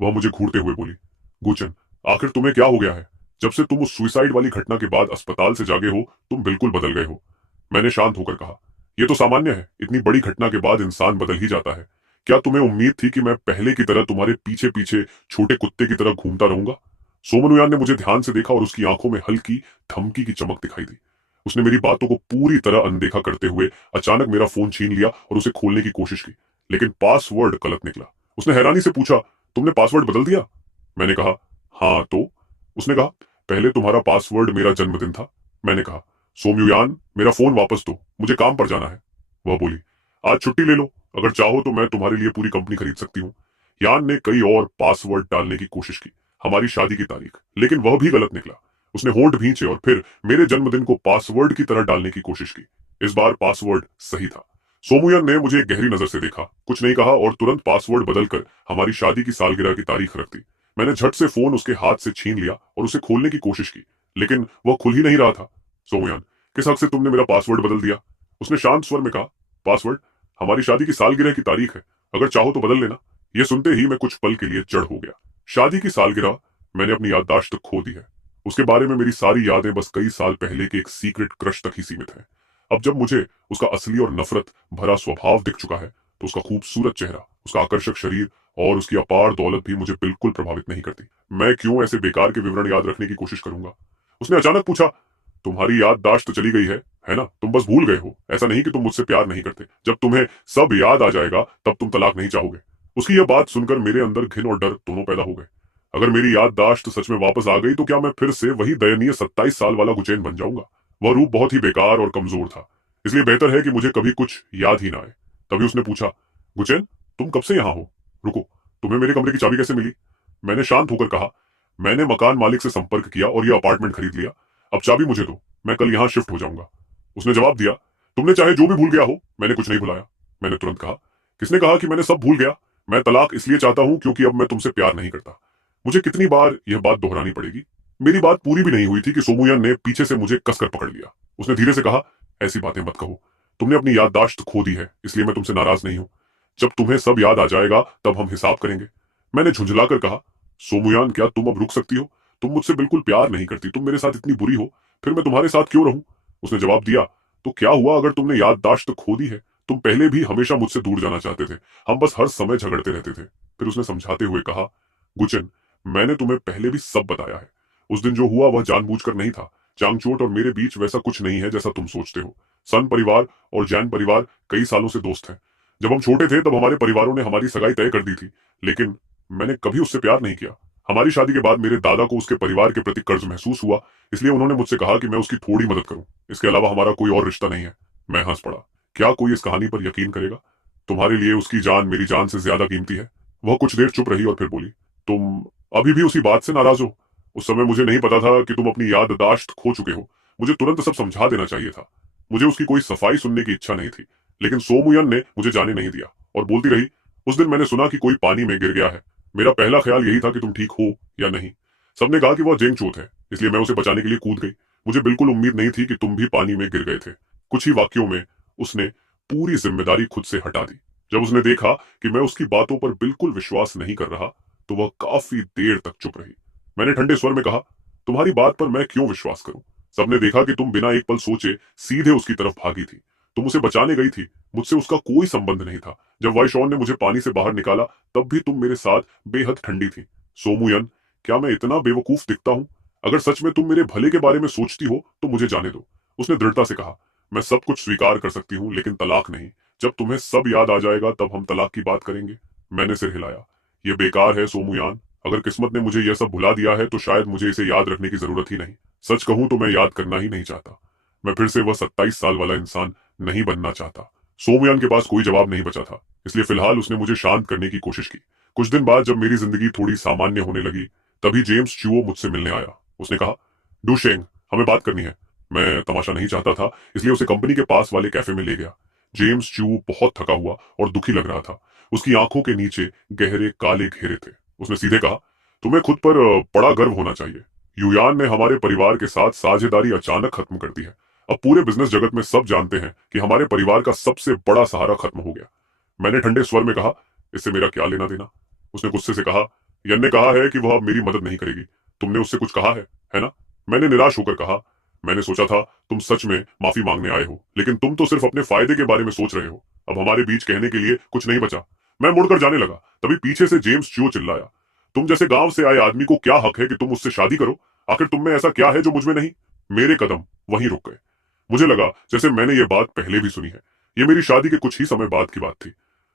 वह मुझे घूरते हुए बोली, गुचन, आखिर तुम्हें क्या हो गया है? जब से तुम उस सुसाइड वाली घटना के बाद अस्पताल से जागे हो, तुम बिल्कुल बदल गए हो। मैंने शांत होकर कहा, यह तो सामान्य है, इतनी बड़ी घटना के बाद इंसान बदल ही जाता है। क्या तुम्हें उम्मीद थी कि मैं पहले की तरह तुम्हारे पीछे पीछे छोटे कुत्ते की तरह घूमता रहूंगा? सोमनुयान ने मुझे ध्यान से देखा और उसकी आंखों में हल्की धमकी की चमक दिखाई दी। उसने मेरी बातों को पूरी तरह अनदेखा करते हुए अचानक मेरा फोन छीन लिया और उसे खोलने की कोशिश की, लेकिन पासवर्ड गलत निकला। उसने हैरानी से पूछा, तुमने पासवर्ड बदल दिया? मैंने कहा, हाँ तो? उसने कहा, पहले तुम्हारा पासवर्ड मेरा जन्मदिन था। मैंने कहा, सोमयुयान, मेरा फोन वापस दो, मुझे काम पर जाना है। वह बोली, आज छुट्टी ले लो, अगर चाहो तो मैं तुम्हारे लिए पूरी कंपनी खरीद सकती हूँ। यान ने कई और पासवर्ड डालने की कोशिश की, हमारी शादी की तारीख, लेकिन वह भी गलत निकला। उसने होंठ भींचे और फिर मेरे जन्मदिन को पासवर्ड की तरह डालने की कोशिश की। इस बार पासवर्ड सही था। सोमुयन ने मुझे गहरी नजर से देखा, कुछ नहीं कहा और तुरंत पासवर्ड बदलकर हमारी शादी की सालगिरह की तारीख रख दी। मैंने झट से फोन उसके हाथ से छीन लिया और उसे खोलने की कोशिश की, लेकिन वह खुल ही नहीं रहा था। सोमुयान, किस हक से तुमने मेरा पासवर्ड बदल दिया? उसने शांत स्वर में कहा, पासवर्ड हमारी शादी की सालगिरह की तारीख है, अगर चाहो तो बदल लेना। यह सुनते ही मैं कुछ पल के लिए जड़ हो गया। शादी की सालगिरह? मैंने अपनी याददाश्त खो दी है। उसके बारे में मेरी सारी यादें बस कई साल पहले के एक सीक्रेट क्रश तक ही सीमित है। अब जब मुझे उसका असली और नफरत भरा स्वभाव दिख चुका है, तो उसका खूबसूरत चेहरा, उसका आकर्षक शरीर और उसकी अपार दौलत भी मुझे बिल्कुल प्रभावित नहीं करती। मैं क्यों ऐसे बेकार के विवरण याद रखने की कोशिश करूंगा? उसने अचानक पूछा, तुम्हारी याददाश्त तो चली गई है ना? तुम बस भूल गए हो। ऐसा नहीं कि तुम मुझसे प्यार नहीं करते। जब तुम्हें सब याद आ जाएगा तब तुम तलाक नहीं चाहोगे। उसकी यह बात सुनकर मेरे अंदर घिन और डर दोनों पैदा हो गए। अगर मेरी याददाश्त सच में वापस आ गई तो क्या मैं फिर से वही दयनीय 27 साल वाला गुचैन बन जाऊंगा? वह रूप बहुत ही बेकार और कमजोर था, इसलिए बेहतर है कि मुझे कभी कुछ याद ही ना आए। तभी उसने पूछा, गुचैन, तुम कब से यहाँ हो? रुको, तुम्हें मेरे कमरे की चाबी कैसे मिली? मैंने शांत होकर कहा, मैंने मकान मालिक से संपर्क किया और यह अपार्टमेंट खरीद लिया। अब चाबी मुझे दो, मैं कल यहाँ शिफ्ट हो जाऊंगा। उसने जवाब दिया, तुमने चाहे जो भी भूल गया हो, मैंने कुछ नहीं भुलाया। मैंने तुरंत कहा, किसने कहा कि मैंने सब भूल गया? मैं तलाक इसलिए चाहता हूं क्योंकि अब मैं तुमसे प्यार नहीं करता। मुझे कितनी बार यह बात दोहरानी पड़ेगी? मेरी बात पूरी भी नहीं हुई थी कि सोमुयन ने पीछे से मुझे कसकर पकड़ लिया। उसने धीरे से कहा, ऐसी बातें मत कहो, तुमने अपनी याददाश्त खो दी है, इसलिए मैं तुमसे नाराज नहीं हूं। जब तुम्हें सब याद आ जाएगा तब हम हिसाब करेंगे। मैंने झुंझलाकर कहा, सोमुयान, क्या तुम अब रुक सकती हो? तुम मुझसे बिल्कुल प्यार नहीं करती, तुम मेरे साथ इतनी बुरी हो, फिर मैं तुम्हारे साथ क्यों रहूं? उसने जवाब दिया, तो क्या हुआ अगर तुमने याददाश्त खो दी है? तुम पहले भी हमेशा मुझसे दूर जाना चाहते थे, हम बस हर समय झगड़ते रहते थे। फिर उसने समझाते हुए कहा, गुचन, मैंने तुम्हें पहले भी सब बताया है। उस दिन जो हुआ वह जानबूझकर नहीं था। चांगचोट और मेरे बीच वैसा कुछ नहीं है जैसा तुम सोचते हो। सन परिवार और जैन परिवार कई सालों से दोस्त हैं। जब हम छोटे थे तब हमारे परिवारों ने हमारी सगाई तय कर दी थी, लेकिन मैंने कभी उससे प्यार नहीं किया। हमारी शादी के बाद मेरे दादा को उसके परिवार के प्रति कर्ज महसूस हुआ, इसलिए उन्होंने मुझसे कहा कि मैं उसकी थोड़ी मदद करूं। इसके अलावा हमारा कोई और रिश्ता नहीं है। मैं हंस पड़ा। क्या कोई इस कहानी पर यकीन करेगा? तुम्हारे लिए उसकी जान मेरी जान से ज्यादा कीमती है। वह कुछ देर चुप रही और फिर बोली, तुम अभी भी उसी बात से नाराज हो? उस समय मुझे नहीं पता था कि तुम अपनी याददाश्त खो चुके हो। मुझे तुरंत सब समझा देना चाहिए था। मुझे उसकी कोई सफाई सुनने की इच्छा नहीं थी, लेकिन सोमुयन ने मुझे जाने नहीं दिया और बोलती रही, उस दिन मैंने सुना कि कोई पानी में गिर गया है। मेरा पहला ख्याल यही था कि तुम ठीक हो या नहीं। सबने कहा कि वह जेंगचोत है, इसलिए मैं उसे बचाने के लिए कूद गई। मुझे बिल्कुल उम्मीद नहीं थी कि तुम भी पानी में गिर गए थे। कुछ ही वाक्यों में उसने पूरी जिम्मेदारी खुद से हटा दी। जब उसने देखा कि मैं उसकी बातों पर बिल्कुल विश्वास नहीं कर रहा, तो वह काफी देर तक चुप रही। मैंने ठंडे स्वर में कहा, तुम्हारी बात पर मैं क्यों विश्वास करूं? सबने देखा कि तुम बिना एक पल सोचे सीधे उसकी तरफ भागी थी। तुम उसे बचाने गई थी, मुझसे उसका कोई संबंध नहीं था। जब वाइशॉन ने मुझे पानी से बाहर निकाला तब भी तुम मेरे साथ बेहद ठंडी थी। सोमुयन, क्या मैं इतना बेवकूफ दिखता हूं? अगर सच में तुम मेरे भले के बारे में सोचती हो तो मुझे जाने दो। उसने दृढ़ता से कहा, मैं सब कुछ स्वीकार कर सकती हूँ, लेकिन तलाक नहीं। जब तुम्हें सब याद आ जाएगा तब हम तलाक की बात करेंगे। मैंने सिर हिलाया। यह बेकार है सोमुयान। अगर किस्मत ने मुझे यह सब भुला दिया है तो शायद मुझे इसे याद रखने की जरूरत ही नहीं। सच कहूं तो मैं याद करना ही नहीं चाहता। मैं फिर से वह 27 साल वाला इंसान नहीं बनना चाहता। सोमयान के पास कोई जवाब नहीं बचा था, इसलिए फिलहाल उसने मुझे शांत करने की कोशिश की। कुछ दिन बाद जब मेरी जिंदगी थोड़ी सामान्य होने लगी, तभी जेम्स चुओ मुझसे मिलने आया। उसने कहा, डूशेंग, हमें बात करनी है। मैं तमाशा नहीं चाहता था, इसलिए उसे कंपनी के पास वाले कैफे में ले गया। जेम्स चू बहुत थका हुआ और दुखी लग रहा था। उसकी आंखों के नीचे गहरे काले घेरे थे। उसने सीधे कहा, तुम्हें खुद पर बड़ा गर्व होना चाहिए। युयान ने हमारे परिवार के साथ साझेदारी अचानक खत्म कर दी है। अब पूरे बिजनेस जगत में सब जानते हैं कि हमारे परिवार का सबसे बड़ा सहारा खत्म हो गया। मैंने ठंडे स्वर में कहा, इससे मेरा क्या लेना देना। उसने गुस्से से कहा, यन ने कहा है कि वह अब मेरी मदद नहीं करेगी। तुमने उससे कुछ कहा है ना? मैंने निराश होकर कहा, मैंने सोचा था तुम सच में माफी मांगने आए हो, लेकिन तुम तो सिर्फ अपने फायदे के बारे में सोच रहे हो। अब हमारे बीच कहने के लिए कुछ नहीं बचा। मैं मुड़कर जाने लगा, तभी पीछे से जेम्स च्यू चिल्लाया, तुम जैसे गांव से आए आदमी को क्या हक है कि तुम उससे शादी करो? आखिर तुम में ऐसा क्या है जो मुझमें नहीं? मेरे कदम वहीं रुक गए। मुझे लगा जैसे मैंने ये बात पहले भी सुनी है। ये मेरी शादी के कुछ ही समय बाद की बात थी।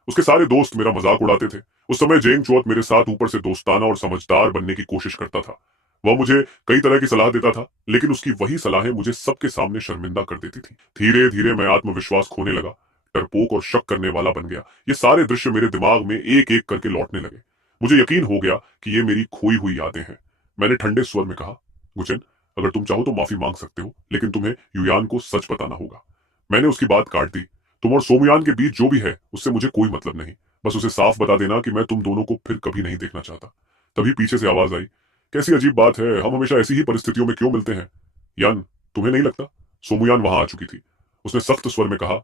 उसके सारे दोस्त मेरा मजाक उड़ाते थे। उस समय जेंग चुआत मेरे साथ ऊपर से दोस्ताना और समझदार बनने की कोशिश करता था। वह मुझे कई तरह की सलाह देता था, लेकिन उसकी वही सलाहें मुझे सबके सामने शर्मिंदा कर देती थी। धीरे धीरे मैं आत्मविश्वास खोने लगा, डरपोक और शक करने वाला बन गया। ये सारे दृश्य मेरे दिमाग में एक एक करके लौटने लगे। मुझे यकीन हो गया कि ये मेरी खोई हुई यादें हैं। मैंने ठंडे स्वर में कहा, गुचेन, अगर तुम चाहो तो माफी मांग सकते हो, लेकिन तुम्हें युयान को सच बताना होगा। मैंने उसकी बात काट दी। तुम और सोमयान के बीच जो भी है उससे मुझे कोई मतलब नहीं। बस उसे साफ बता देना कि मैं तुम दोनों को फिर कभी नहीं देखना चाहता। तभी पीछे से आवाज आई, कैसी अजीब बात है, हम हमेशा ऐसी ही परिस्थितियों में क्यों मिलते हैं? यान, तुम्हें नहीं लगता? सोमुयान वहां आ चुकी थी। उसने सख्त स्वर में कहा,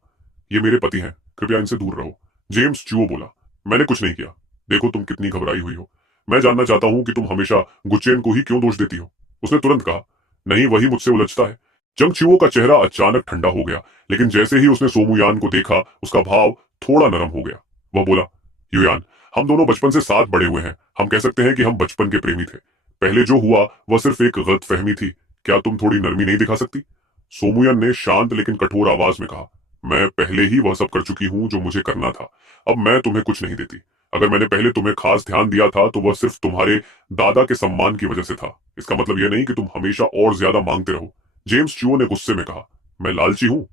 ये मेरे पति हैं, कृपया इनसे दूर रहो। जेम्स चुओ बोला, मैंने कुछ नहीं किया। देखो तुम कितनी घबराई हुई हो। मैं जानना चाहता हूं कि तुम हमेशा गुचेन को ही क्यों दोष देती हो। उसने तुरंत कहा, नहीं, वही मुझसे उलझता है। जंगचुओ का चेहरा अचानक ठंडा हो गया, लेकिन जैसे ही उसने सोमुयान को देखा उसका भाव थोड़ा नरम हो गया। वह बोला, युयान, हम दोनों बचपन से साथ बड़े हुए हैं। हम कह सकते हैं कि हम बचपन के प्रेमी थे। पहले जो हुआ वह सिर्फ एक गलतफहमी थी। क्या तुम थोड़ी नरमी नहीं दिखा सकती? सोमुयन ने शांत लेकिन कठोर आवाज में कहा, मैं पहले ही वह सब कर चुकी हूं जो मुझे करना था। अब मैं तुम्हें कुछ नहीं देती। अगर मैंने पहले तुम्हें खास ध्यान दिया था तो वह सिर्फ तुम्हारे दादा के सम्मान की वजह से था। इसका मतलब यह नहीं कि तुम हमेशा और ज्यादा मांगते रहो। जेम्स चुओ ने गुस्से में कहा, मैं लालची हूं?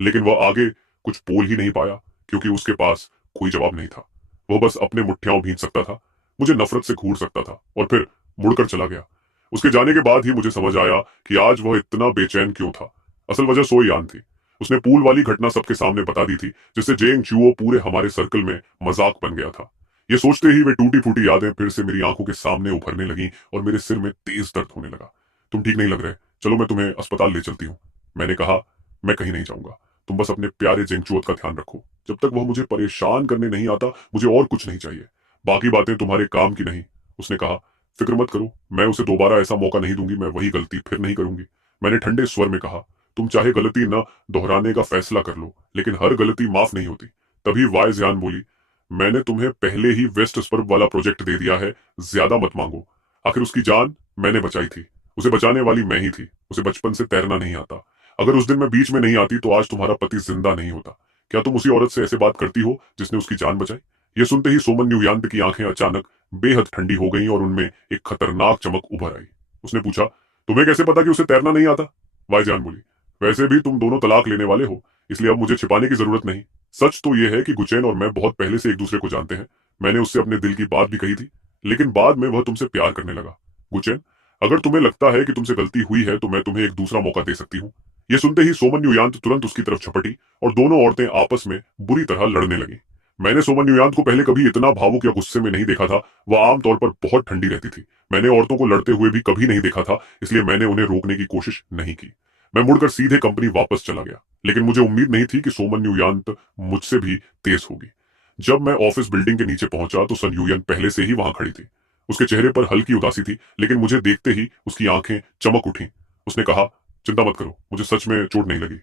लेकिन वह आगे कुछ बोल ही नहीं पाया, क्योंकि उसके पास कोई जवाब नहीं था। वह बस अपने मुठ्ठियां भींच सकता था, मुझे नफरत से घूर सकता था और फिर मुड़कर चला गया। उसके जाने के बाद ही मुझे समझ आया कि आज वह इतना बेचैन क्यों था। असल वजह सोयान थी। उसने पूल वाली घटना सबके सामने बता दी थी, जिससे जेंग चुओ पूरे हमारे सर्कल में मजाक बन गया था। ये सोचते ही वे टूटी फूटी यादें फिर से मेरी आंखों के सामने उभरने लगी और मेरे सिर में तेज दर्द होने लगा। तुम ठीक नहीं लग रहे, चलो मैं तुम्हें अस्पताल ले चलती हूँ। मैंने कहा, मैं कहीं नहीं जाऊंगा। तुम बस अपने प्यारे जेंगचुओत का ध्यान रखो। जब तक वह मुझे परेशान करने नहीं आता, मुझे और कुछ नहीं चाहिए। बाकी बातें तुम्हारे काम की नहीं। उसने कहा, फिक्र मत करो, मैं उसे दोबारा ऐसा मौका नहीं दूंगी। मैं वही गलती फिर नहीं करूंगी। मैंने ठंडे स्वर में कहा, तुम चाहे गलती न दोहराने का फैसला कर लो, लेकिन हर गलती माफ नहीं होती। तभी वाइज यान बोली, मैंने तुम्हें पहले ही वेस्ट स्पर्ब वाला प्रोजेक्ट दे दिया है, ज्यादा मत मांगो। आखिर उसकी जान मैंने बचाई थी। उसे बचाने वाली मैं ही थी। उसे बचपन से तैरना नहीं आता। अगर उस दिन मैं बीच में नहीं आती तो आज तुम्हारा पति जिंदा नहीं होता। क्या तुम उसी औरत से ऐसे बात करती हो जिसने उसकी जान बचाई? ये सुनते ही सोमन न्यूयांत की आंखें अचानक बेहद ठंडी हो गईं और उनमें एक खतरनाक चमक उभर आई। उसने पूछा, तुम्हें कैसे पता कि उसे तैरना नहीं आता? वाईजान बोली, वैसे भी तुम दोनों तलाक लेने वाले हो, इसलिए अब मुझे छिपाने की जरूरत नहीं। सच तो यह है कि गुचैन और मैं बहुत पहले से एक दूसरे को जानते हैं। मैंने उससे अपने दिल की बात भी कही थी, लेकिन बाद में वह तुमसे प्यार करने लगा। गुचैन, अगर तुम्हें लगता है कि तुमसे गलती हुई है तो मैं तुम्हें एक दूसरा मौका दे सकती हूँ। ये सुनते ही सोमन न्यूयांत तुरंत उसकी तरफ झपटी और दोनों औरतें आपस में बुरी तरह लड़ने लगी। मैंने सोमन न्यूयांत को पहले कभी इतना भावुक या गुस्से में नहीं देखा था। वह आमतौर पर बहुत ठंडी रहती थी। मैंने औरतों को लड़ते हुए भी कभी नहीं देखा था, इसलिए मैंने उन्हें रोकने की कोशिश नहीं की। मैं मुड़कर सीधे कंपनी वापस चला गया, लेकिन मुझे उम्मीद नहीं थी कि सोमन न्यूयांत मुझसे भी तेज होगी। जब मैं ऑफिस बिल्डिंग के नीचे पहुंचा तो सन यूयन पहले से ही वहां खड़ी थी। उसके चेहरे पर हल्की उदासी थी, लेकिन मुझे देखते ही उसकी आंखें चमक उठी। उसने कहा, चिंता मत करो, मुझे सच में चोट नहीं लगी।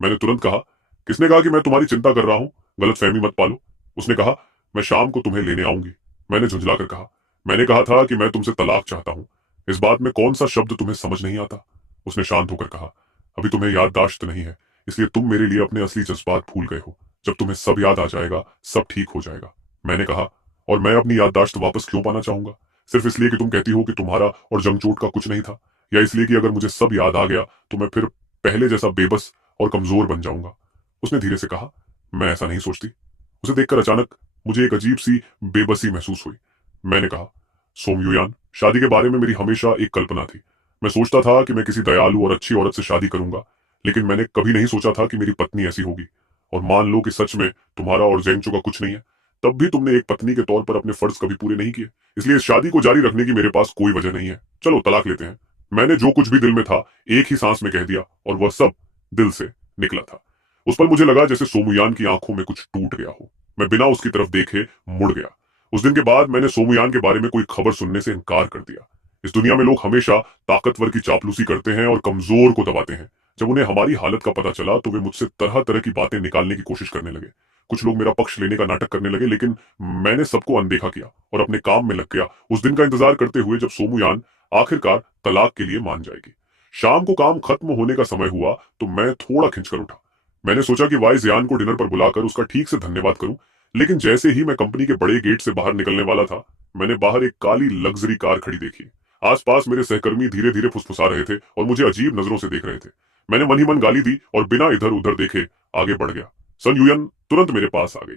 मैंने तुरंत कहा, किसने कहा कि मैं तुम्हारी चिंता कर रहा हूं? गलत फहमी मत पालो। उसने कहा, मैं शाम को तुम्हें लेने आऊंगी। मैंने झुंझलाकर कहा, मैंने कहा था कि मैं तुमसे तलाक चाहता हूं। इस बात में कौन सा शब्द तुम्हें समझ नहीं आता? उसने शांत होकर कहा, अभी तुम्हें याददाश्त नहीं है, इसलिए तुम मेरे लिए अपने असली जज्बात भूल गए हो। जब तुम्हें सब याद आ जाएगा, सब ठीक हो जाएगा। मैंने कहा, और मैं अपनी याददाश्त वापस क्यों पाना चाहूंगा? सिर्फ इसलिए कि तुम कहती हो कि तुम्हारा और जंगचोट का कुछ नहीं था, या इसलिए कि अगर मुझे सब याद आ गया तो मैं फिर पहले जैसा बेबस और कमजोर बन जाऊंगा? उसने धीरे से कहा, मैं ऐसा नहीं सोचती। उसे देखकर अचानक मुझे एक अजीब सी बेबसी महसूस हुई। मैंने कहा, सोमयुयान, शादी के बारे में मेरी हमेशा एक कल्पना थी। मैं सोचता था कि मैं किसी दयालु और अच्छी औरत से शादी करूंगा, लेकिन मैंने कभी नहीं सोचा था कि मेरी पत्नी ऐसी होगी। और मान लो कि सच में तुम्हारा और जेंगचो का कुछ नहीं है, तब भी तुमने एक पत्नी के तौर पर अपने फर्ज कभी पूरे नहीं किए, इसलिए इस शादी को जारी रखने की मेरे पास कोई वजह नहीं है। चलो तलाक लेते हैं। मैंने जो कुछ भी दिल में था एक ही सांस में कह दिया, और वह सब दिल से निकला था। उस पल मुझे लगा जैसे सोमुयान की आंखों में कुछ टूट गया हो। मैं बिना उसकी तरफ देखे मुड़ गया। उस दिन के बाद मैंने सोमुयान के बारे में कोई खबर सुनने से इनकार कर दिया। इस दुनिया में लोग हमेशा ताकतवर की चापलूसी करते हैं और कमजोर को दबाते हैं। जब उन्हें हमारी हालत का पता चला तो वे मुझसे तरह तरह की बातें निकालने की कोशिश करने लगे। कुछ लोग मेरा पक्ष लेने का नाटक करने लगे, लेकिन मैंने सबको अनदेखा किया और अपने काम में लग गया, उस दिन का इंतजार करते हुए जब सोमुयान आखिरकार तलाक के लिए मान जाएगी। शाम को काम खत्म होने का समय हुआ तो मैं थोड़ा खिंचकर उठा। मैंने सोचा कि वाइस यान को डिनर पर बुलाकर उसका ठीक से धन्यवाद करूं, लेकिन जैसे ही मैं कंपनी के बड़े गेट से बाहर निकलने वाला था, मैंने बाहर एक काली लग्जरी कार खड़ी देखी। आसपास मेरे सहकर्मी धीरे धीरे फुसफुसा रहे थे और मुझे अजीब नजरों से देख रहे थे। मैंने मन ही मन गाली दी और बिना इधर उधर देखे आगे बढ़ गया। सन यूयन तुरंत मेरे पास आ गई।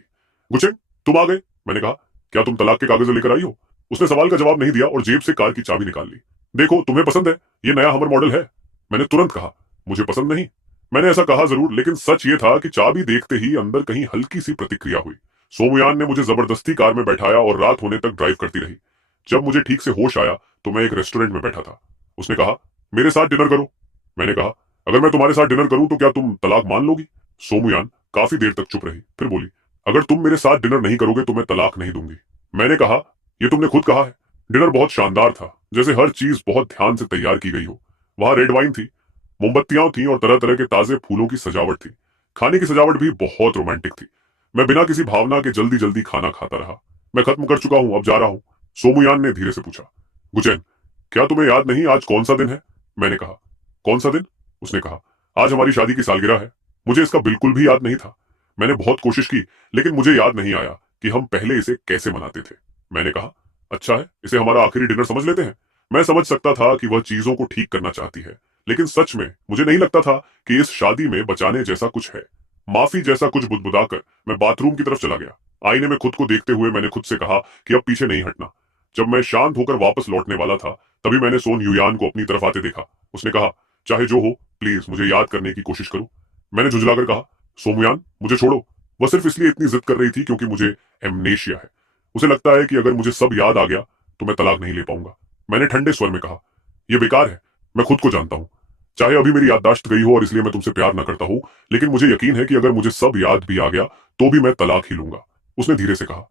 गुचेन, तुम आ गए? मैंने कहा, क्या तुम तलाक के कागज लेकर आई हो? उसने सवाल का जवाब नहीं दिया और जेब से कार की चाबी निकाल ली। देखो, तुम्हें पसंद है? ये नया हमर मॉडल है। मैंने तुरंत कहा, मुझे पसंद नहीं। मैंने ऐसा कहा जरूर, लेकिन सच ये था कि चाबी देखते ही अंदर कहीं हल्की सी प्रतिक्रिया हुई। सोमुयान ने मुझे जबरदस्ती कार में बैठाया और रात होने तक ड्राइव करती रही। जब मुझे ठीक से होश आया तो मैं एक रेस्टोरेंट में बैठा था। उसने कहा, मेरे साथ डिनर करो। मैंने कहा, अगर मैं तुम्हारे साथ डिनर करूं तो क्या तुम तलाक मान लोगी? सोमुयान काफी देर तक चुप रही, फिर बोली, अगर तुम मेरे साथ डिनर नहीं करोगे तो मैं तलाक नहीं दूंगी। मैंने कहा, यह तुमने खुद कहा है। डिनर बहुत शानदार था, जैसे हर चीज बहुत ध्यान से तैयार की गई हो। वहां रेड वाइन थी, मोमबत्तियां थी और तरह तरह के ताजे फूलों की सजावट थी। खाने की सजावट भी बहुत रोमांटिक थी। मैं बिना किसी भावना के जल्दी जल्दी खाना खाता रहा। मैं खत्म कर चुका हूं, अब जा रहा हूं। सोमुयान ने धीरे से पूछा, गुचैन, क्या तुम्हें याद नहीं आज कौन सा दिन है? मैंने कहा, कौन सा दिन? उसने कहा, आज हमारी शादी की सालगिरह है। मुझे इसका बिल्कुल भी याद नहीं था। मैंने बहुत कोशिश की, लेकिन मुझे याद नहीं आया कि हम पहले इसे कैसे मनाते थे। मैंने कहा, अच्छा है, इसे हमारा आखिरी डिनर समझ लेते हैं। मैं समझ सकता था कि वह चीजों को ठीक करना चाहती है, लेकिन सच में मुझे नहीं लगता था कि इस शादी में बचाने जैसा कुछ है। माफी जैसा कुछ बुदबुदाकर मैं बाथरूम की तरफ चला गया। आईने में खुद को देखते हुए मैंने खुद से कहा कि अब पीछे नहीं हटना। जब मैं शांत होकर वापस लौटने वाला था, तभी मैंने सोन युयान को अपनी तरफ आते देखा। उसने कहा, चाहे जो हो, प्लीज मुझे याद करने की कोशिश करो। मैंने झुंझलाकर कहा, सोमुयान, मुझे छोड़ो। वह सिर्फ इसलिए इतनी जिद कर रही थी क्योंकि मुझे एमनेशिया है। उसे लगता है कि अगर मुझे सब याद आ गया तो मैं तलाक नहीं ले पाऊंगा। मैंने ठंडे स्वर में कहा, यह बेकार है, मैं खुद को जानता हूं। चाहे अभी मेरी याददाश्त गई हो और इसलिए मैं तुमसे प्यार न करता हूं, लेकिन मुझे यकीन है कि अगर मुझे सब याद भी आ गया तो भी मैं तलाक ही लूंगा। उसने धीरे से कहा,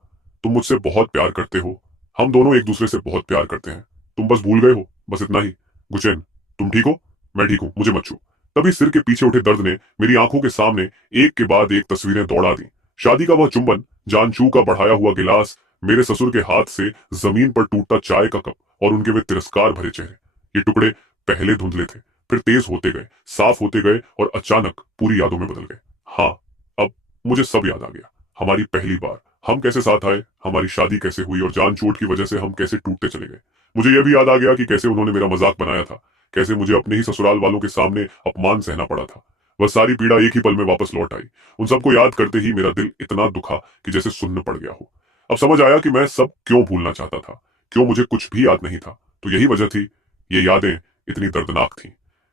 तुम मुझसे बहुत प्यार करते हो। हम दोनों एक दूसरे से बहुत प्यार करते हैं। तुम बस भूल गए हो, बस इतना ही। गुचैन, तुम ठीक हो? मैं ठीक हूं, मुझे मत छू। तभी सिर के पीछे उठे दर्द ने मेरी आंखों के सामने एक के बाद एक तस्वीरें दौड़ा दी। शादी का वह चुंबन, जानचू का बढ़ाया हुआ गिलास, मेरे ससुर के हाथ से जमीन पर टूटता चाय का कप और उनके वे तिरस्कार भरे चेहरे। ये टुकड़े पहले धुंधले थे, फिर तेज होते गए, साफ होते गए और अचानक पूरी यादों में बदल गए। हाँ, अब मुझे सब याद आ गया। हमारी पहली बार, हम कैसे साथ आए, हमारी शादी कैसे हुई और जान चोट की वजह से हम कैसे टूटते चले गए। मुझे यह भी याद आ गया कि कैसे उन्होंने मेरा मजाक बनाया था, कैसे मुझे अपने ही ससुराल वालों के सामने अपमान सहना पड़ा था। वह सारी पीड़ा एक ही पल में वापस लौट आई। उन सबको याद करते ही मेरा दिल इतना दुखा कि जैसे सुन्न पड़ गया हो। अब समझ आया कि मैं सब क्यों भूलना चाहता था, क्यों मुझे कुछ भी याद नहीं था। तो यही वजह थी, ये यादें इतनी दर्दनाक थी।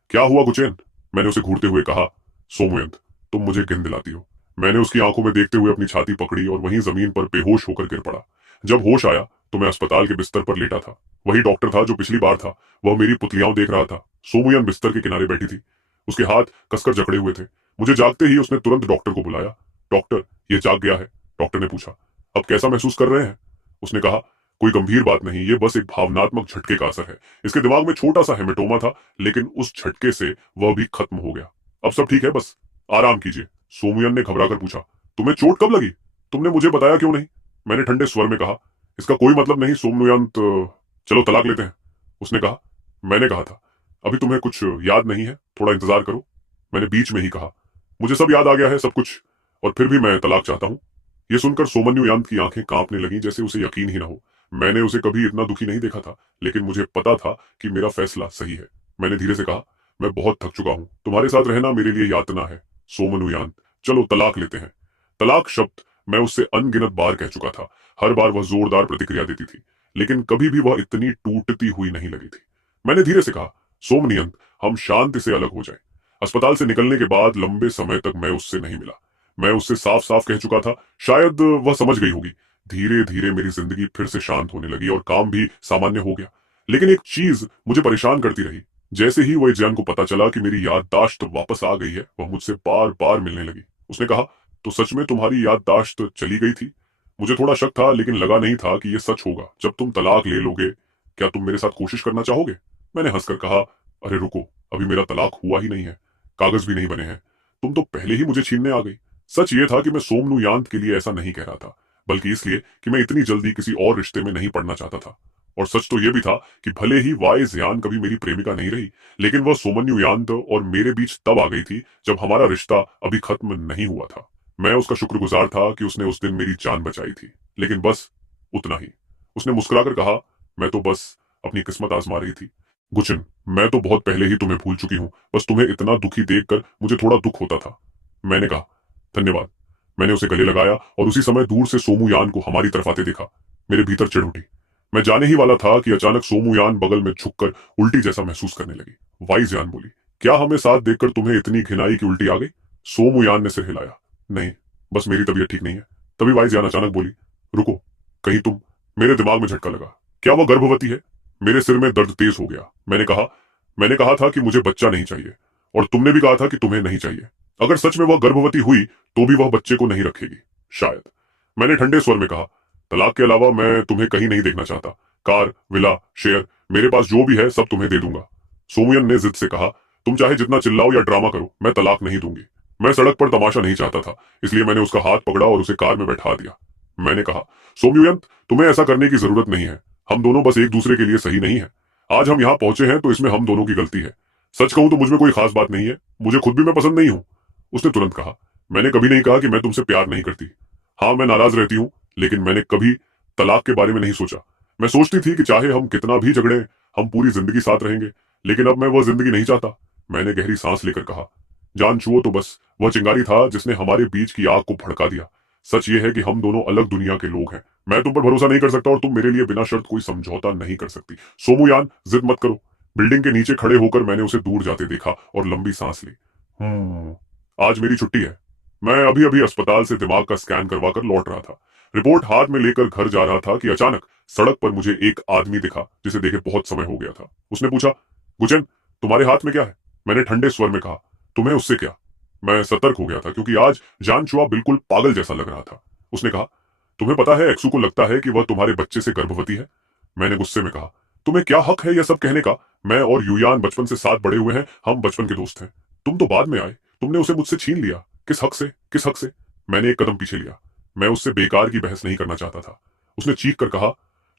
क्या हुआ गुचैन? मैंने उसे घूरते हुए कहा, सोमुयंत, तुम मुझे गिन दिलाती हो। मैंने उसकी आंखों में देखते हुए अपनी छाती पकड़ी और वहीं जमीन पर बेहोश होकर गिर पड़ा। जब होश आया तो मैं अस्पताल के बिस्तर पर लेटा था। वही डॉक्टर था जो पिछली बार था। वह मेरी पुतलियां देख रहा था। सोमुयन बिस्तर के किनारे बैठी थी, उसके हाथ कसकर जकड़े हुए थे। मुझे जागते ही उसने तुरंत डॉक्टर को बुलाया। डॉक्टर, ये जाग गया है। डॉक्टर ने पूछा, अब कैसा महसूस कर रहे हैं? उसने कहा, कोई गंभीर बात नहीं, ये बस एक भावनात्मक झटके का असर है। इसके दिमाग में छोटा सा हेमेटोमा था, लेकिन उस झटके से वह भी खत्म हो गया। अब सब ठीक है, बस आराम कीजिए। सोमुयन ने घबराकर पूछा, तुम्हें चोट कब लगी? तुमने मुझे बताया क्यों नहीं? मैंने ठंडे स्वर में कहा, इसका कोई मतलब नहीं सोमनुयंत, चलो तलाक लेते हैं। उसने कहा, मैंने कहा था अभी तुम्हें कुछ याद नहीं है, थोड़ा इंतजार करो। मैंने बीच में ही कहा, मुझे सब याद आ गया है, सब कुछ, और फिर भी मैं तलाक चाहता हूं। यह सुनकर सोमन्युयांत की आंखें कांपने लगी, जैसे उसे यकीन ही ना हो। मैंने उसे कभी इतना दुखी नहीं देखा था, लेकिन मुझे पता था कि मेरा फैसला सही है। मैंने धीरे से कहा, मैं बहुत थक चुका हूं, तुम्हारे साथ रहना मेरे लिए यातना है। सोमनुयांत, चलो तलाक लेते हैं। तलाक शब्द मैं उससे अनगिनत बार कह चुका था। हर बार वह जोरदार प्रतिक्रिया देती थी, लेकिन कभी भी वह इतनी टूटती हुई नहीं लगी थी। मैंने धीरे से कहा, सोमनियंत, हम शांति से अलग हो जाएं। अस्पताल से निकलने के बाद लंबे समय तक मैं उससे नहीं मिला। मैं उससे साफ साफ कह चुका था, शायद वह समझ गई होगी, धीरे धीरे मेरी जिंदगी फिर से शांत होने लगी और काम भी सामान्य हो गया। लेकिन एक चीज मुझे परेशान करती रही। जैसे ही वो जान को पता चला कि मेरी याददाश्त वापस आ गई है, वह मुझसे बार बार मिलने लगी। उसने कहा, तो सच में तुम्हारी याददाश्त चली गई थी? मुझे थोड़ा शक था, लेकिन लगा नहीं था कि यह सच होगा। जब तुम तलाक ले लोगे, क्या तुम मेरे साथ कोशिश करना चाहोगे? मैंने हंसकर कहा, अरे रुको, अभी मेरा तलाक हुआ ही नहीं है, कागज भी नहीं बने हैं। तुम तो पहले ही मुझे छीनने आ गई। सच ये था कि मैं सोमनु यांत के लिए ऐसा नहीं कह रहा था, बल्कि इसलिए कि मैं इतनी जल्दी किसी और रिश्ते में नहीं पड़ना चाहता था। और सच तो यह भी था कि भले ही वाइज यान कभी मेरी प्रेमिका नहीं रही, लेकिन वह सोमन्यु यांत और मेरे बीच तब आ गई थी जब हमारा रिश्ता अभी खत्म नहीं हुआ था। मैं उसका शुक्रगुजार था कि उसने उस दिन मेरी जान बचाई थी, लेकिन बस उतना ही। उसने मुस्कुराकर कहा, मैं तो बस अपनी किस्मत आजमा रही थी। गुचिन, मैं तो बहुत पहले ही तुम्हें भूल चुकी हूँ। बस तुम्हें इतना दुखी देखकर मुझे थोड़ा दुख होता था। मैंने कहा, धन्यवाद। मैंने उसे गले लगाया और उसी समय दूर से सोमूयान को हमारी तरफ आते देखा। मेरे भीतर चिढ़ उठी। मैं जाने ही वाला था कि अचानक सोमूयान बगल में झुककर उल्टी जैसा महसूस करने लगी। वाइज यान बोली, क्या हमें साथ देखकर तुम्हें इतनी घिनाई की उल्टी आ गई? सोमूयान ने सिर हिलाया, नहीं, बस मेरी तबीयत ठीक नहीं है। तभी वाइज यान अचानक बोली, रुको, कहीं तुम। मेरे दिमाग में झटका लगा। क्या वह गर्भवती है? मेरे सिर में दर्द तेज हो गया। मैंने कहा था कि मुझे बच्चा नहीं चाहिए, और तुमने भी कहा था कि तुम्हें नहीं चाहिए। अगर सच में वह गर्भवती हुई तो भी वह बच्चे को नहीं रखेगी, शायद। मैंने ठंडे स्वर में कहा, तलाक के अलावा मैं तुम्हें कहीं नहीं देखना चाहता। कार, विला, शेयर, मेरे पास जो भी है सब तुम्हें दे दूंगा। सोमयन ने जिद से कहा, तुम चाहे जितना चिल्लाओ या ड्रामा करो, मैं तलाक नहीं दूंगी। मैं सड़क पर तमाशा नहीं चाहता था, इसलिए मैंने उसका हाथ पकड़ा और उसे कार में बैठा दिया। मैंने कहा, सोमयुयंत, तुम्हें ऐसा करने की जरूरत नहीं है। हम दोनों बस एक दूसरे के लिए सही नहीं है। आज हम यहाँ पहुंचे हैं तो इसमें हम दोनों की गलती है। सच कहूं तो मुझमें कोई खास बात नहीं है। मुझे खुद भी मैं पसंद नहीं हूं। उसने तुरंत कहा, मैंने कभी नहीं कहा कि मैं तुमसे प्यार नहीं करती। हाँ, मैं नाराज रहती हूँ, लेकिन मैंने कभी तलाक के बारे में नहीं सोचा। मैं सोचती थी कि चाहे हम कितना भी झगड़े, हम पूरी जिंदगी साथ रहेंगे। लेकिन अब मैं वह जिंदगी नहीं चाहता। मैंने गहरी सांस लेकर कहा, जान छुओ तो बस वह चिंगारी था जिसने हमारे बीच की आग को भड़का दिया। सच ये है कि हम दोनों अलग दुनिया के लोग हैं। मैं तुम पर भरोसा नहीं कर सकता और तुम मेरे लिए बिना शर्त कोई समझौता नहीं कर सकती। सोमूयान, जिद मत करो। बिल्डिंग के नीचे खड़े होकर मैंने उसे दूर जाते देखा और लंबी सांस ली। आज मेरी छुट्टी है। मैं अभी अभी अस्पताल से दिमाग का स्कैन करवाकर लौट रहा था। रिपोर्ट हाथ में लेकर घर जा रहा था कि अचानक सड़क पर मुझे एक आदमी दिखा जिसे देखे बहुत समय हो गया था। उसने पूछा, गुचन, तुम्हारे हाथ में क्या है? मैंने ठंडे स्वर में कहा, तुम्हें उससे क्या? मैं सतर्क हो गया था क्योंकि आज जानचुआ बिल्कुल पागल जैसा लग रहा था। उसने कहा, तुम्हें पता है एक्सू को लगता है कि वह तुम्हारे बच्चे से गर्भवती है। मैंने गुस्से में कहा, तुम्हें क्या हक है यह सब कहने का? मैं और यूयान बचपन से साथ बड़े हुए हैं, हम बचपन के दोस्त हैं। तुम तो बाद में आए, तुमने उसे मुझसे छीन लिया। किस हक से, किस हक से? मैंने एक कदम पीछे लिया। मैं उससे बेकार की बहस नहीं करना चाहता था। उसने चीख कर कहा,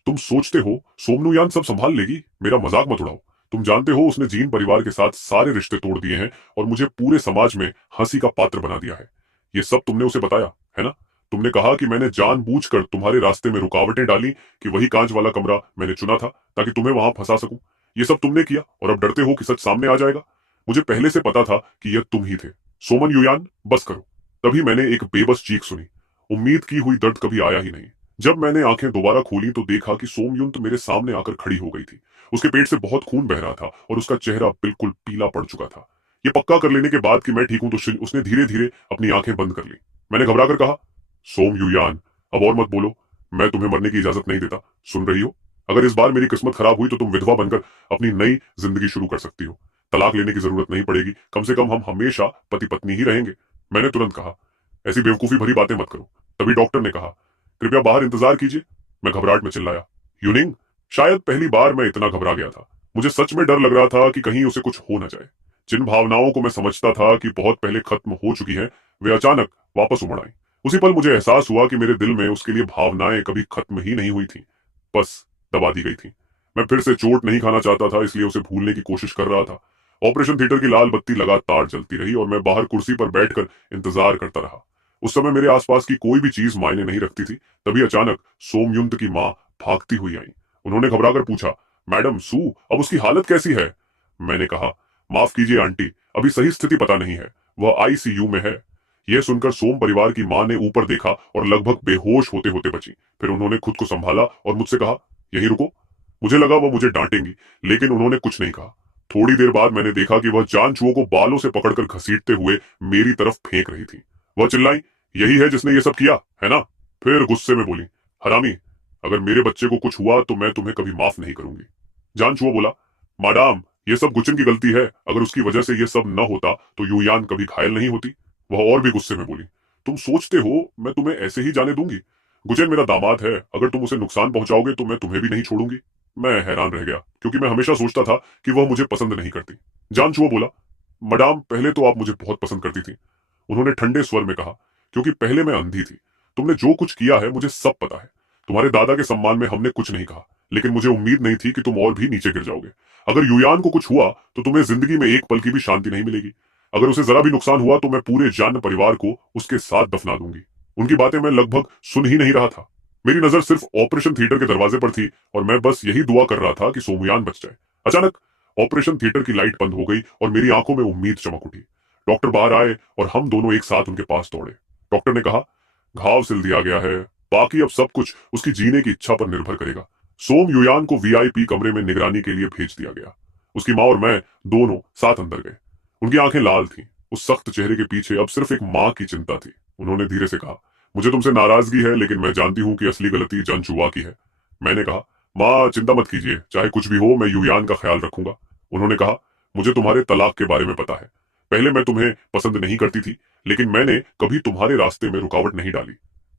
तुम सोचते हो सोमनुयान सब संभाल लेगी? मेरा मजाक मत उड़ाओ। तुम जानते हो उसने जीन परिवार के साथ सारे रिश्ते तोड़ दिए हैं और मुझे पूरे समाज में हंसी का पात्र बना दिया है। ये सब तुमने उसे बताया है ना? तुमने कहा कि मैंने जानबूझकर तुम्हारे रास्ते में रुकावटें डाली, कि वही कांच वाला कमरा मैंने चुना था ताकि तुम्हें वहां फंसा सकूं। ये सब तुमने किया और अब डरते हो कि सच सामने आ जाएगा। मुझे पहले से पता था कि यह तुम ही थे। सोमन युयान, बस करो। तभी मैंने एक बेबस चीख सुनी। उम्मीद की हुई दर्द कभी आया ही नहीं। जब मैंने आंखें दोबारा खोली तो देखा कि सोमयुंत मेरे सामने आकर खड़ी हो गई थी। उसके पेट से बहुत खून बह रहा था और उसका चेहरा बिल्कुल पीला पड़ चुका था। ये पक्का कर लेने के बाद कि मैं ठीक हूं तो उसने धीरे धीरे अपनी आंखें बंद कर ली। मैंने घबरा कर कहा, सोम युयान, अब और मत बोलो। मैं तुम्हें मरने की इजाजत नहीं देता। सुन रही हो? अगर इस बार मेरी किस्मत खराब हुई तो तुम विधवा बनकर अपनी नई जिंदगी शुरू कर सकती हो। तलाक लेने की जरूरत नहीं पड़ेगी। कम से कम हम हमेशा पति पत्नी ही रहेंगे। मैंने तुरंत कहा, ऐसी बेवकूफी भरी बातें मत करो। तभी डॉक्टर ने कहा, कृपया बाहर इंतजार कीजिए। मैं घबराहट में चिल्लाया, यूनिंग? शायद पहली बार मैं इतना घबरा गया था। मुझे सच में डर लग रहा था कि कहीं उसे कुछ हो न जाए। जिन भावनाओं को मैं समझता था कि बहुत पहले खत्म हो चुकी हैं, वे अचानक वापस उमड़ आई। उसी पल मुझे एहसास हुआ कि मेरे दिल में उसके लिए भावनाएं कभी खत्म ही नहीं हुई थी, बस दबा दी गई थी। मैं फिर से चोट नहीं खाना चाहता था, इसलिए उसे भूलने की कोशिश कर रहा था। ऑपरेशन थिएटर की लाल बत्ती लगातार जलती रही और मैं बाहर कुर्सी पर बैठकर इंतजार करता रहा। उस समय मेरे आसपास की कोई भी चीज मायने नहीं रखती थी। तभी अचानक सोमयुंत की माँ भागती हुई आई। उन्होंने घबराकर पूछा, मैडम सू, अब उसकी हालत कैसी है? मैंने कहा, माफ कीजिए आंटी, अभी सही स्थिति पता नहीं है, वह आईसीयू में है। यह सुनकर सोम परिवार की माँ ने ऊपर देखा और लगभग बेहोश होते होते बची। फिर उन्होंने खुद को संभाला और मुझसे कहा, यहीं रुको। मुझे लगा वो मुझे डांटेंगी, लेकिन उन्होंने कुछ नहीं कहा। थोड़ी देर बाद मैंने देखा कि वह जानचूओं को बालों से पकड़कर घसीटते हुए मेरी तरफ फेंक रही थी। वह चिल्लाई, यही है जिसने ये सब किया, है ना? फिर गुस्से में बोली, हरामी, अगर मेरे बच्चे को कुछ हुआ तो मैं तुम्हें कभी माफ नहीं करूंगी। जान छुओ बोला, मादाम, ये सब गुचेन की गलती है। अगर उसकी वजह से ये सब न होता तो यूयान कभी घायल नहीं होती। वह और भी गुस्से में बोली, तुम सोचते हो मैं तुम्हें ऐसे ही जाने दूंगी? गुचेन मेरा दामाद है, अगर तुम उसे नुकसान पहुंचाओगे तो मैं तुम्हें भी नहीं छोड़ूंगी। मैं हैरान रह गया, क्योंकि मैं हमेशा सोचता था कि वह मुझे पसंद नहीं करती। जान छुओ बोला, मडाम, पहले तो आप मुझे बहुत पसंद करती थी। उन्होंने ठंडे स्वर में कहा, क्योंकि पहले मैं अंधी थी। तुमने जो कुछ किया है मुझे सब पता है। तुम्हारे दादा के सम्मान में हमने कुछ नहीं कहा, लेकिन मुझे उम्मीद नहीं थी कि तुम और भी नीचे गिर जाओगे। अगर यूयान को कुछ हुआ तो तुम्हें जिंदगी में एक पल की भी शांति नहीं मिलेगी। अगर उसे जरा भी नुकसान हुआ तो मैं पूरे जान परिवार को उसके साथ दफना दूंगी। उनकी बातें मैं लगभग सुन ही नहीं रहा था। मेरी नजर सिर्फ ऑपरेशन थिएटर के दरवाजे पर थी और मैं बस यही दुआ कर रहा था कि सोमुयान बच जाए। अचानक ऑपरेशन थिएटर की लाइट बंद हो गई और मेरी आंखों में उम्मीद चमक उठी। डॉक्टर बाहर आए और हम दोनों एक साथ उनके पास दौड़े। डॉक्टर ने कहा, घाव सिल दिया गया है, बाकी अब सब कुछ उसकी जीने की इच्छा पर निर्भर करेगा। सोम युयान को वीआईपी कमरे में निगरानी के लिए भेज दिया गया। उसकी माँ और मैं दोनों साथ अंदर गए। उनकी आंखें लाल थीं। उस सख्त चेहरे के पीछे अब सिर्फ एक माँ की चिंता थी। उन्होंने धीरे से कहा, मुझे तुमसे नाराजगी है, लेकिन मैं जानती हूँ कि असली गलती जंचुआ की है। मैंने कहा, माँ चिंता मत कीजिए, चाहे कुछ भी हो मैं युयान का ख्याल रखूंगा। उन्होंने कहा, मुझे तुम्हारे तलाक के बारे में पता है। पहले मैं तुम्हें पसंद नहीं करती थी, लेकिन मैंने कभी तुम्हारे रास्ते में रुकावट नहीं डाली।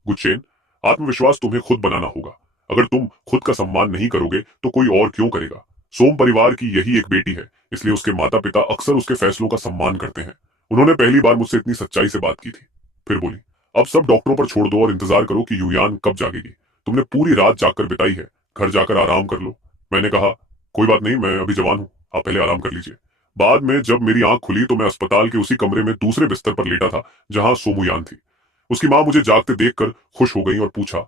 गुचेन, आत्मविश्वास तुम्हें खुद बनाना होगा। अगर तुम खुद का सम्मान नहीं करोगे तो कोई और क्यों करेगा? सोम परिवार की यही एक बेटी है, इसलिए उसके माता पिता अक्सर उसके फैसलों का सम्मान करते हैं। उन्होंने पहली बार मुझसे इतनी सच्चाई से बात की थी। फिर बोली, अब सब डॉक्टरों पर छोड़ दो और इंतजार करो कि युयान कब जागेगी। तुमने पूरी रात जागकर बिताई है, घर जाकर आराम कर लो। मैंने कहा, कोई बात नहीं, मैं अभी जवान हूँ, आप पहले आराम कर लीजिए। बाद में जब मेरी आंख खुली तो मैं अस्पताल के उसी कमरे में दूसरे बिस्तर पर लेटा था जहां सोमुयान थी। उसकी मां मुझे जागते देखकर खुश हो गई और पूछा,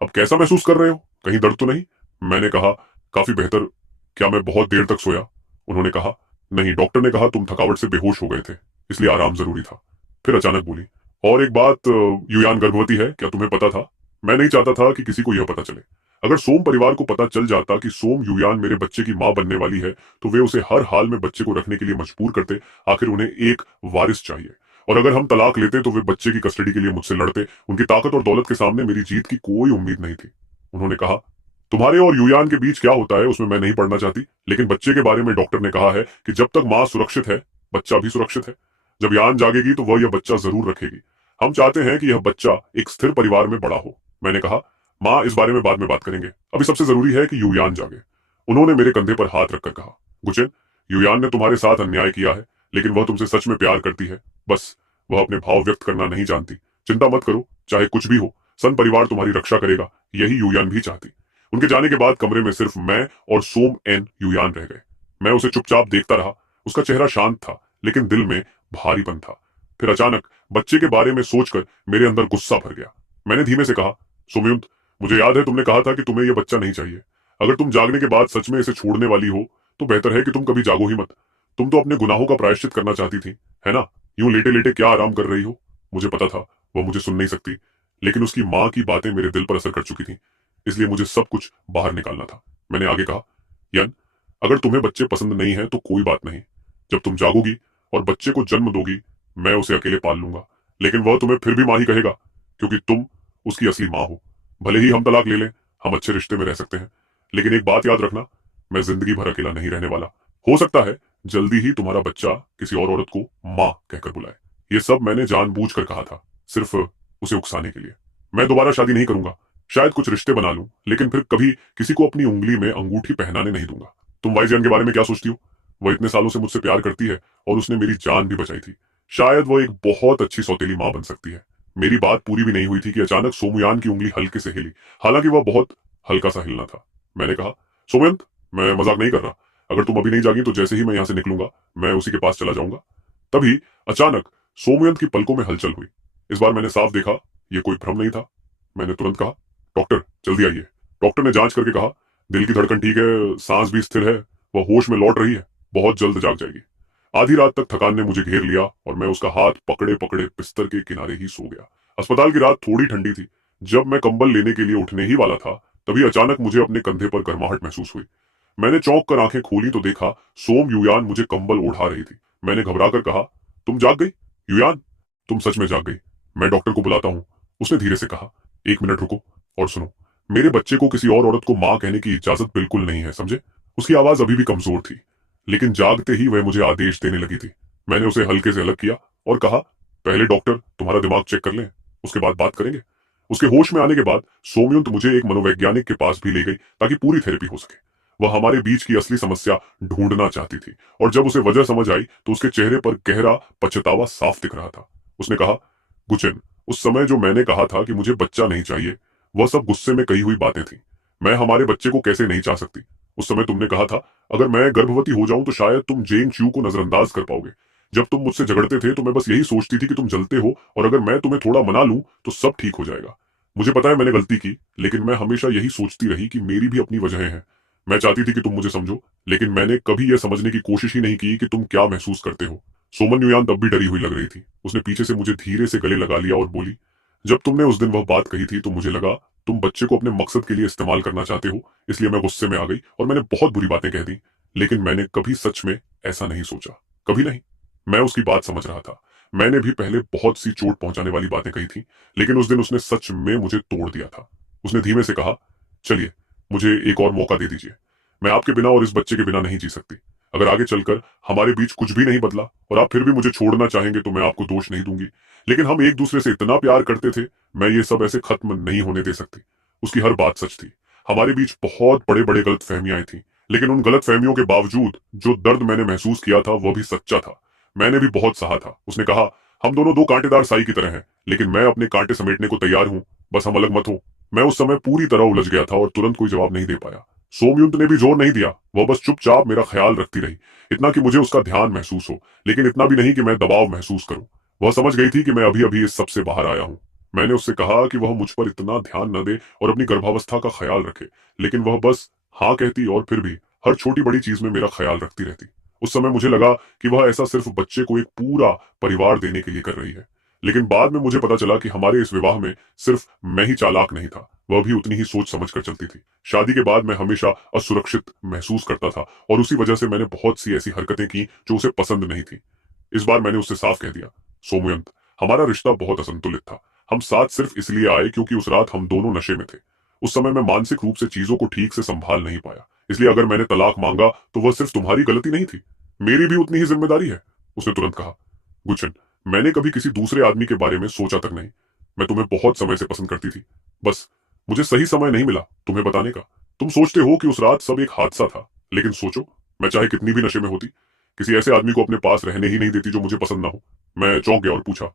अब कैसा महसूस कर रहे हो? कहीं दर्द तो नहीं? मैंने कहा, काफी बेहतर। क्या मैं बहुत देर तक सोया? उन्होंने कहा, नहीं, डॉक्टर ने कहा तुम थकावट से बेहोश हो गए थे, इसलिए आराम जरूरी था। फिर अचानक बोली, और एक बात, युयान गर्भवती है, क्या तुम्हें पता था? मैं नहीं चाहता था कि किसी को यह पता चले। अगर सोम परिवार को पता चल जाता कि सोम युयान मेरे बच्चे की मां बनने वाली है तो वे उसे हर हाल में बच्चे को रखने के लिए मजबूर करते। आखिर उन्हें एक वारिस चाहिए। और अगर हम तलाक लेते तो वे बच्चे की कस्टडी के लिए मुझसे लड़ते। उनकी ताकत और दौलत के सामने मेरी जीत की कोई उम्मीद नहीं थी। उन्होंने कहा, तुम्हारे और युयान के बीच क्या होता है उसमें मैं नहीं पढ़ना चाहती, लेकिन बच्चे के बारे में डॉक्टर ने कहा है कि जब तक मां सुरक्षित है बच्चा भी सुरक्षित है। जब यान जागेगी तो वह यह बच्चा जरूर रखेगी। हम चाहते हैं कि यह बच्चा एक स्थिर परिवार में बड़ा हो। मैंने कहा, मां, इस बारे में बाद में बात करेंगे, अभी सबसे जरूरी है कि युयान जागे। उन्होंने मेरे कंधे पर हाथ रखकर कहा, गुचेन, युयान ने तुम्हारे साथ अन्याय किया है, लेकिन वह तुमसे सच में प्यार करती है। बस वह अपने भाव व्यक्त करना नहीं जानती। चिंता मत करो, चाहे कुछ भी हो, सन परिवार तुम्हारी रक्षा करेगा। यही युयान भी चाहती। उनके जाने के बाद कमरे में सिर्फ मैं और सोम एन युयान रह गए। मैं उसे चुपचाप देखता रहा। उसका चेहरा शांत था, लेकिन दिल में भारीपन था। फिर अचानक बच्चे के बारे में सोचकर मेरे अंदर गुस्सा भर गया। मैंने धीमे से कहा, सोमयुंत, मुझे याद है तुमने कहा था कि तुम्हें यह बच्चा नहीं चाहिए। अगर तुम जागने के बाद सच में इसे छोड़ने वाली हो तो बेहतर है कि तुम कभी जागो ही मत। तुम तो अपने गुनाहों का प्रायश्चित करना चाहती थी, है ना? यूं लेटे लेटे क्या आराम कर रही हो? मुझे पता था वह मुझे सुन नहीं सकती, लेकिन उसकी मां की बातें मेरे दिल पर असर कर चुकी थी, इसलिए मुझे सब कुछ बाहर निकालना था। मैंने आगे कहा, यन, अगर तुम्हें बच्चे पसंद नहीं है तो कोई बात नहीं। जब तुम जागोगी और बच्चे को जन्म दोगी, मैं उसे अकेले पाल लूंगा। लेकिन वह तुम्हें फिर भी मां ही कहेगा, क्योंकि तुम उसकी असली मां हो। भले ही हम तलाक ले लें, हम अच्छे रिश्ते में रह सकते हैं, लेकिन एक बात याद रखना, मैं जिंदगी भर अकेला नहीं रहने वाला। हो सकता है जल्दी ही तुम्हारा बच्चा किसी और औरत को मां कहकर बुलाए। ये सब मैंने जानबूझकर कहा था, सिर्फ उसे उकसाने के लिए। मैं दोबारा शादी नहीं करूंगा, शायद कुछ रिश्ते बना लूं, लेकिन फिर कभी किसी को अपनी उंगली में अंगूठी पहनाने नहीं दूंगा। तुम वाइजन के बारे में क्या सोचती हो? वह इतने सालों से मुझसे प्यार करती है और उसने मेरी जान भी बचाई थी। शायद वो एक बहुत अच्छी सौतेली मां बन सकती है। मेरी बात पूरी भी नहीं हुई थी कि अचानक सोमुयान की उंगली हल्के से हिली, हालांकि वह बहुत हल्का सा हिलना था। मैंने कहा, सोमयंत, मैं मजाक नहीं कर रहा। अगर तुम अभी नहीं जागी तो जैसे ही मैं यहां से निकलूंगा मैं उसी के पास चला जाऊंगा। तभी अचानक सोमयंत की पलकों में हलचल हुई। इस बार मैंने साफ देखा, यह कोई भ्रम नहीं था। मैंने तुरंत कहा, डॉक्टर जल्दी आइए। डॉक्टर ने जांच करके कहा, दिल की धड़कन ठीक है, सांस भी स्थिर है, वह होश में लौट रही है, बहुत जल्द जाग जाएगी। आधी रात तक थकान ने मुझे घेर लिया और मैं उसका हाथ पकड़े पकड़े बिस्तर के किनारे ही सो गया। अस्पताल की रात थोड़ी ठंडी थी। जब मैं कंबल लेने के लिए उठने ही वाला था तभी अचानक मुझे अपने कंधे पर गर्माहट महसूस हुई। मैंने चौंक कर आंखें खोली तो देखा सोम युयान मुझे कंबल ओढ़ा रही थी। मैंने घबराकर कहा, तुम जाग गई? युयान, तुम सच में जाग गई। मैं डॉक्टर को बुलाता हूँ, उसने धीरे से कहा। एक मिनट रुको और सुनो। मेरे बच्चे को किसी और औरत को माँ कहने की इजाजत बिल्कुल नहीं है, समझे? उसकी आवाज अभी भी कमजोर थी, लेकिन जागते ही वह मुझे आदेश देने लगी थी। मैंने उसे हल्के से अलग किया और कहा, पहले डॉक्टर तुम्हारा दिमाग चेक कर लें, उसके बाद बात करेंगे। उसके होश में आने के बाद सोमयंत मुझे एक मनोवैज्ञानिक के पास भी ले गई ताकि पूरी थेरेपी हो सके। वह हमारे बीच की असली समस्या ढूंढना चाहती थी, और जब उसे वजह समझ आई तो उसके चेहरे पर गहरा पछतावा साफ दिख रहा था। उसने कहा, गुचेन, उस समय जो मैंने कहा था कि मुझे बच्चा नहीं चाहिए, वह सब गुस्से में कही हुई बातें थी। मैं हमारे बच्चे को कैसे नहीं चाह सकती? उस समय तुमने कहा था, अगर मैं गर्भवती हो जाऊं तो शायद तुम जेंग च्यू को नजरअंदाज कर पाओगे। जब तुम मुझसे झगड़ते थे तो मैं बस यही सोचती थी कि तुम जलते हो, और अगर मैं तुम्हें थोड़ा मना लूं तो सब ठीक हो जाएगा। मुझे पता है मैंने गलती की, लेकिन मैं हमेशा यही सोचती रही कि मेरी भी अपनी वजहें हैं। मैं चाहती थी कि तुम मुझे समझो, लेकिन मैंने कभी यह समझने की कोशिश ही नहीं की कि तुम क्या महसूस करते हो। सोमन युयान तब भी डरी हुई लग रही थी। उसने पीछे से मुझे धीरे से गले लगा लिया और बोली, जब तुमने उस दिन वह बात कही थी तो मुझे लगा तुम बच्चे को अपने मकसद के लिए इस्तेमाल करना चाहते हो, इसलिए मैं गुस्से में आ गई और मैंने बहुत बुरी बातें कह दी। लेकिन मैंने कभी सच में ऐसा नहीं सोचा, कभी नहीं। मैं उसकी बात समझ रहा था। मैंने भी पहले बहुत सी चोट पहुंचाने वाली बातें कही थी, लेकिन उस दिन उसने सच में मुझे तोड़ दिया था। उसने धीमे से कहा, चलिए, मुझे एक और मौका दे दीजिए। मैं आपके बिना और इस बच्चे के बिना नहीं जी सकती। अगर आगे चलकर हमारे बीच कुछ भी नहीं बदला और आप फिर भी मुझे छोड़ना चाहेंगे तो मैं आपको दोष नहीं दूंगी, लेकिन हम एक दूसरे से इतना प्यार करते थे, मैं ये सब ऐसे खत्म नहीं होने दे सकती। उसकी हर बात सच थी। हमारे बीच बहुत बड़े बड़े गलत फहमियां थी, लेकिन उन गलत फहमियों के बावजूद जो दर्द मैंने महसूस किया था वह भी सच्चा था। मैंने भी बहुत सहा था। उसने कहा, हम दोनों दो कांटेदार साई की तरह हैं, लेकिन मैं अपने कांटे समेटने को तैयार हूं, बस हम अलग मत हो। मैं उस समय पूरी तरह उलझ गया था और तुरंत कोई जवाब नहीं दे पाया। सोमयुंत ने भी जोर नहीं दिया, वह बस चुपचाप मेरा ख्याल रखती रही। इतना कि मुझे उसका ध्यान महसूस हो, लेकिन इतना भी नहीं कि मैं दबाव महसूस करूं। वह समझ गई थी कि मैं अभी अभी इस सब से बाहर आया हूं। मैंने उससे कहा कि वह मुझ पर इतना ध्यान न दे और अपनी गर्भावस्था का ख्याल रखे, लेकिन वह बस हाँ कहती और फिर भी हर छोटी बड़ी चीज में मेरा ख्याल रखती रहती। उस समय मुझे लगा कि वह ऐसा सिर्फ बच्चे को एक पूरा परिवार देने के लिए कर रही है, लेकिन बाद में मुझे पता चला कि हमारे इस विवाह में सिर्फ मैं ही चालाक नहीं था, वह भी उतनी ही सोच समझ कर चलती थी। शादी के बाद मैं हमेशा असुरक्षित महसूस करता था, और उसी वजह से मैंने बहुत सी ऐसी हरकतें की जो उसे पसंद नहीं थी। इस बार मैंने उससे साफ कह दिया, सोमयंत, हमारा रिश्ता बहुत असंतुलित था। हम साथ सिर्फ इसलिए आए क्योंकि उस रात हम दोनों नशे में थे। उस समय मैं मानसिक रूप से चीजों को ठीक से संभाल नहीं पाया, इसलिए अगर मैंने तलाक मांगा तो वह सिर्फ तुम्हारी गलती नहीं थी, मेरी भी उतनी ही जिम्मेदारी है। उसने तुरंत कहा, गुचन, मैंने कभी किसी दूसरे आदमी के बारे में सोचा तक नहीं। मैं तुम्हें बहुत समय से पसंद करती थी, बस मुझे सही समय नहीं मिला तुम्हें बताने का। तुम सोचते हो कि उस रात सब एक हादसा था, लेकिन सोचो, मैं चाहे कितनी भी नशे में होती, किसी ऐसे आदमी को अपने पास रहने ही नहीं देती जो मुझे पसंद ना हो। मैं चौंक गया और पूछा,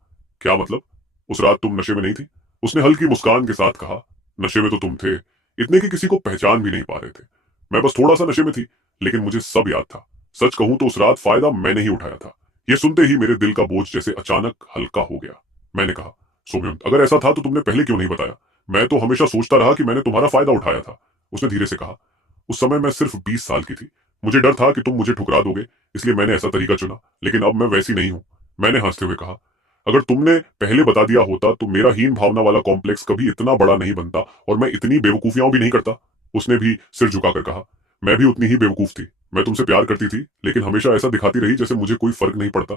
क्या मतलब? उस रात तुम नशे में नहीं थी? उसने हल्की मुस्कान के साथ कहा, नशे में तो तुम थे, इतने कि किसी को पहचान भी नहीं पा रहे थे। मैं बस थोड़ा सा नशे में थी, लेकिन मुझे सब याद था। सच कहूं तो उस रात फायदा मैंने ही उठाया था। यह सुनते ही मेरे दिल का बोझ जैसे अचानक हल्का हो गया। मैंने कहा, सोम्यंत, अगर ऐसा था तो तुमने पहले क्यों नहीं बताया? मैं तो हमेशा सोचता रहा कि मैंने तुम्हारा फायदा उठाया था। उसने धीरे से कहा, उस समय मैं सिर्फ 20 साल की थी। मुझे डर था कि तुम मुझे ठुकरा दोगे, इसलिए मैंने ऐसा तरीका चुना, लेकिन अब मैं वैसी नहीं हूं। मैंने हंसते हुए कहा, अगर तुमने पहले बता दिया होता तो मेरा हीन भावना वाला कॉम्प्लेक्स कभी इतना बड़ा नहीं बनता और मैं इतनी बेवकूफियां भी नहीं करता। उसने भी सिर झुकाकर कहा, मैं भी उतनी ही बेवकूफ थी। मैं तुमसे प्यार करती थी, लेकिन हमेशा ऐसा दिखाती रही जैसे मुझे कोई फर्क नहीं पड़ता,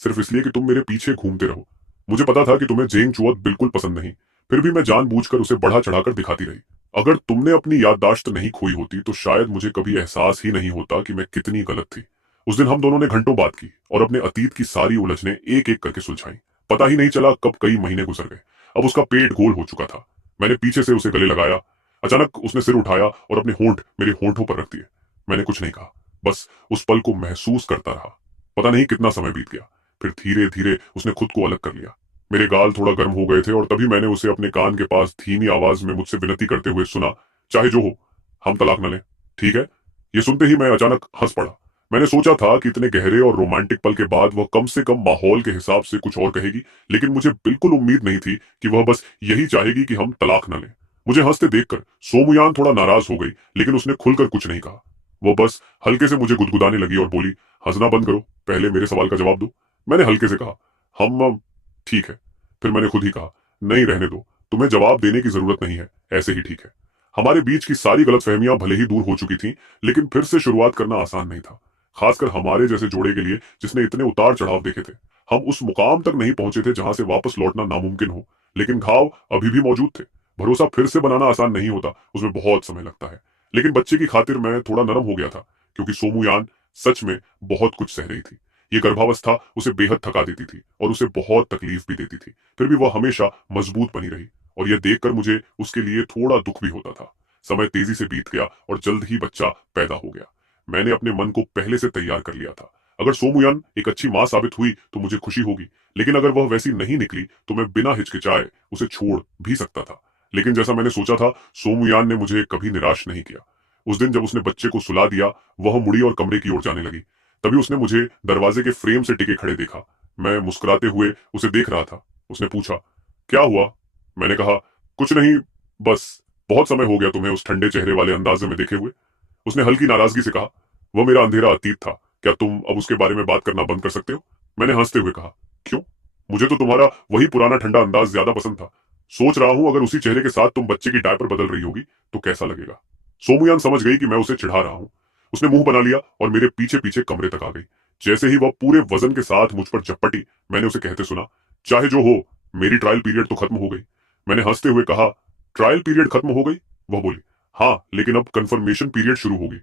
सिर्फ इसलिए कि तुम मेरे पीछे घूमते रहो। मुझे पता था कि तुम्हें जेंग चुअत बिल्कुल पसंद नहीं, फिर भी मैं जानबूझकर उसे बढ़ा चढ़ाकर दिखाती रही। अगर तुमने अपनी याददाश्त नहीं खोई होती तो शायद मुझे कभी एहसास ही नहीं होता कि मैं कितनी गलत थी। उस दिन हम दोनों ने घंटों बात की और अपने अतीत की सारी उलझने एक एक करके सुलझाई। पता ही नहीं चला कब कई महीने गुजर गए। अब उसका पेट गोल हो चुका था। मैंने पीछे से उसे गले लगाया। अचानक उसने सिर उठाया और अपने होंठ मेरे होंठों पर रख दिए। मैंने कुछ नहीं कहा, बस उस पल को महसूस करता रहा। पता नहीं कितना समय बीत गया, फिर धीरे धीरे उसने खुद को अलग कर लिया। मेरे गाल थोड़ा गर्म हो गए थे और तभी मैंने उसे अपने कान के पास धीमी आवाज में मुझसे विनती करते हुए सुना, चाहे जो हो, हम तलाक न लें, ठीक है? ये सुनते ही मैं अचानक हंस पड़ा। मैंने सोचा था कि इतने गहरे और रोमांटिक पल के बाद वह कम से कम माहौल के हिसाब से कुछ और कहेगी, लेकिन मुझे बिल्कुल उम्मीद नहीं थी कि वह बस यही चाहेगी कि हम तलाक न लें। मुझे हंसते देखकर सोमुयान थोड़ा नाराज हो गई, लेकिन उसने खुलकर कुछ नहीं कहा। वो बस हल्के से मुझे गुदगुदाने लगी और बोली, हंसना बंद करो, पहले मेरे सवाल का जवाब दो। मैंने हल्के से कहा, हम ठीक है। फिर मैंने खुद ही कहा, नहीं रहने दो, तुम्हें जवाब देने की जरूरत नहीं है, ऐसे ही ठीक है। हमारे बीच की सारी गलतफहमियां भले ही दूर हो चुकी थीं, लेकिन फिर से शुरुआत करना आसान नहीं था, खासकर हमारे जैसे जोड़े के लिए जिसने इतने उतार चढ़ाव देखे थे। हम उस मुकाम तक नहीं पहुंचे थे जहां से वापस लौटना नामुमकिन हो, लेकिन घाव अभी भी मौजूद थे। भरोसा फिर से बनाना आसान नहीं होता, उसमें बहुत समय लगता है। लेकिन बच्चे की खातिर मैं थोड़ा नरम हो गया था, क्योंकि सोमूयान सच में बहुत कुछ सह रही थी। ये गर्भावस्था उसे बेहद थका देती थी और उसे बहुत तकलीफ भी देती थी। फिर भी वह हमेशा मजबूत बनी रही, और यह देखकर मुझे उसके लिए थोड़ा दुख भी होता था। समय तेजी से बीत गया और जल्द ही बच्चा पैदा हो गया। मैंने अपने मन को पहले से तैयार कर लिया था। अगर सोमूयान एक अच्छी मां साबित हुई तो मुझे खुशी होगी, लेकिन अगर वह वैसी नहीं निकली तो मैं बिना हिचकिचाए उसे छोड़ भी सकता था। लेकिन जैसा मैंने सोचा था, सोमूयान ने मुझे कभी निराश नहीं किया। उस दिन जब उसने बच्चे को सुला दिया, वह मुड़ी और कमरे की ओर जाने लगी। तभी उसने मुझे दरवाजे के फ्रेम से टिके खड़े देखा। मैं मुस्कुराते हुए उसे देख रहा था। उसने पूछा, क्या हुआ? मैंने कहा, कुछ नहीं, बस बहुत समय हो गया तुम्हें उस ठंडे चेहरे वाले अंदाजे में देखे हुए। उसने हल्की नाराजगी से कहा, वह मेरा अंधेरा अतीत था, क्या तुम अब उसके बारे में बात करना बंद कर सकते हो? मैंने हंसते हुए कहा, क्यों? मुझे तो तुम्हारा वही पुराना ठंडा अंदाज ज्यादा पसंद था। सोच रहा हूं अगर उसी चेहरे के साथ तुम बच्चे की डायपर बदल रही होगी तो कैसा लगेगा। सोमूयान समझ गई कि मैं उसे चिढ़ा रहा हूं। उसने मुंह बना लिया और मेरे पीछे पीछे कमरे तक आ गई। जैसे ही वह पूरे वजन के साथ मुझ पर झपटी, मैंने उसे कहते सुना, चाहे जो हो, मेरी ट्रायल पीरियड तो खत्म हो गई। मैंने हंसते हुए कहा, ट्रायल पीरियड खत्म हो गई? वह बोली, हाँ, लेकिन अब कंफर्मेशन पीरियड शुरू होगी।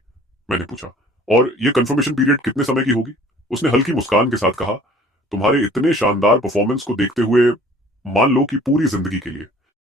मैंने पूछा, और ये कंफर्मेशन पीरियड कितने समय की होगी? उसने हल्की मुस्कान के साथ कहा, तुम्हारे इतने शानदार परफॉर्मेंस को देखते हुए मान लो कि पूरी जिंदगी के लिए।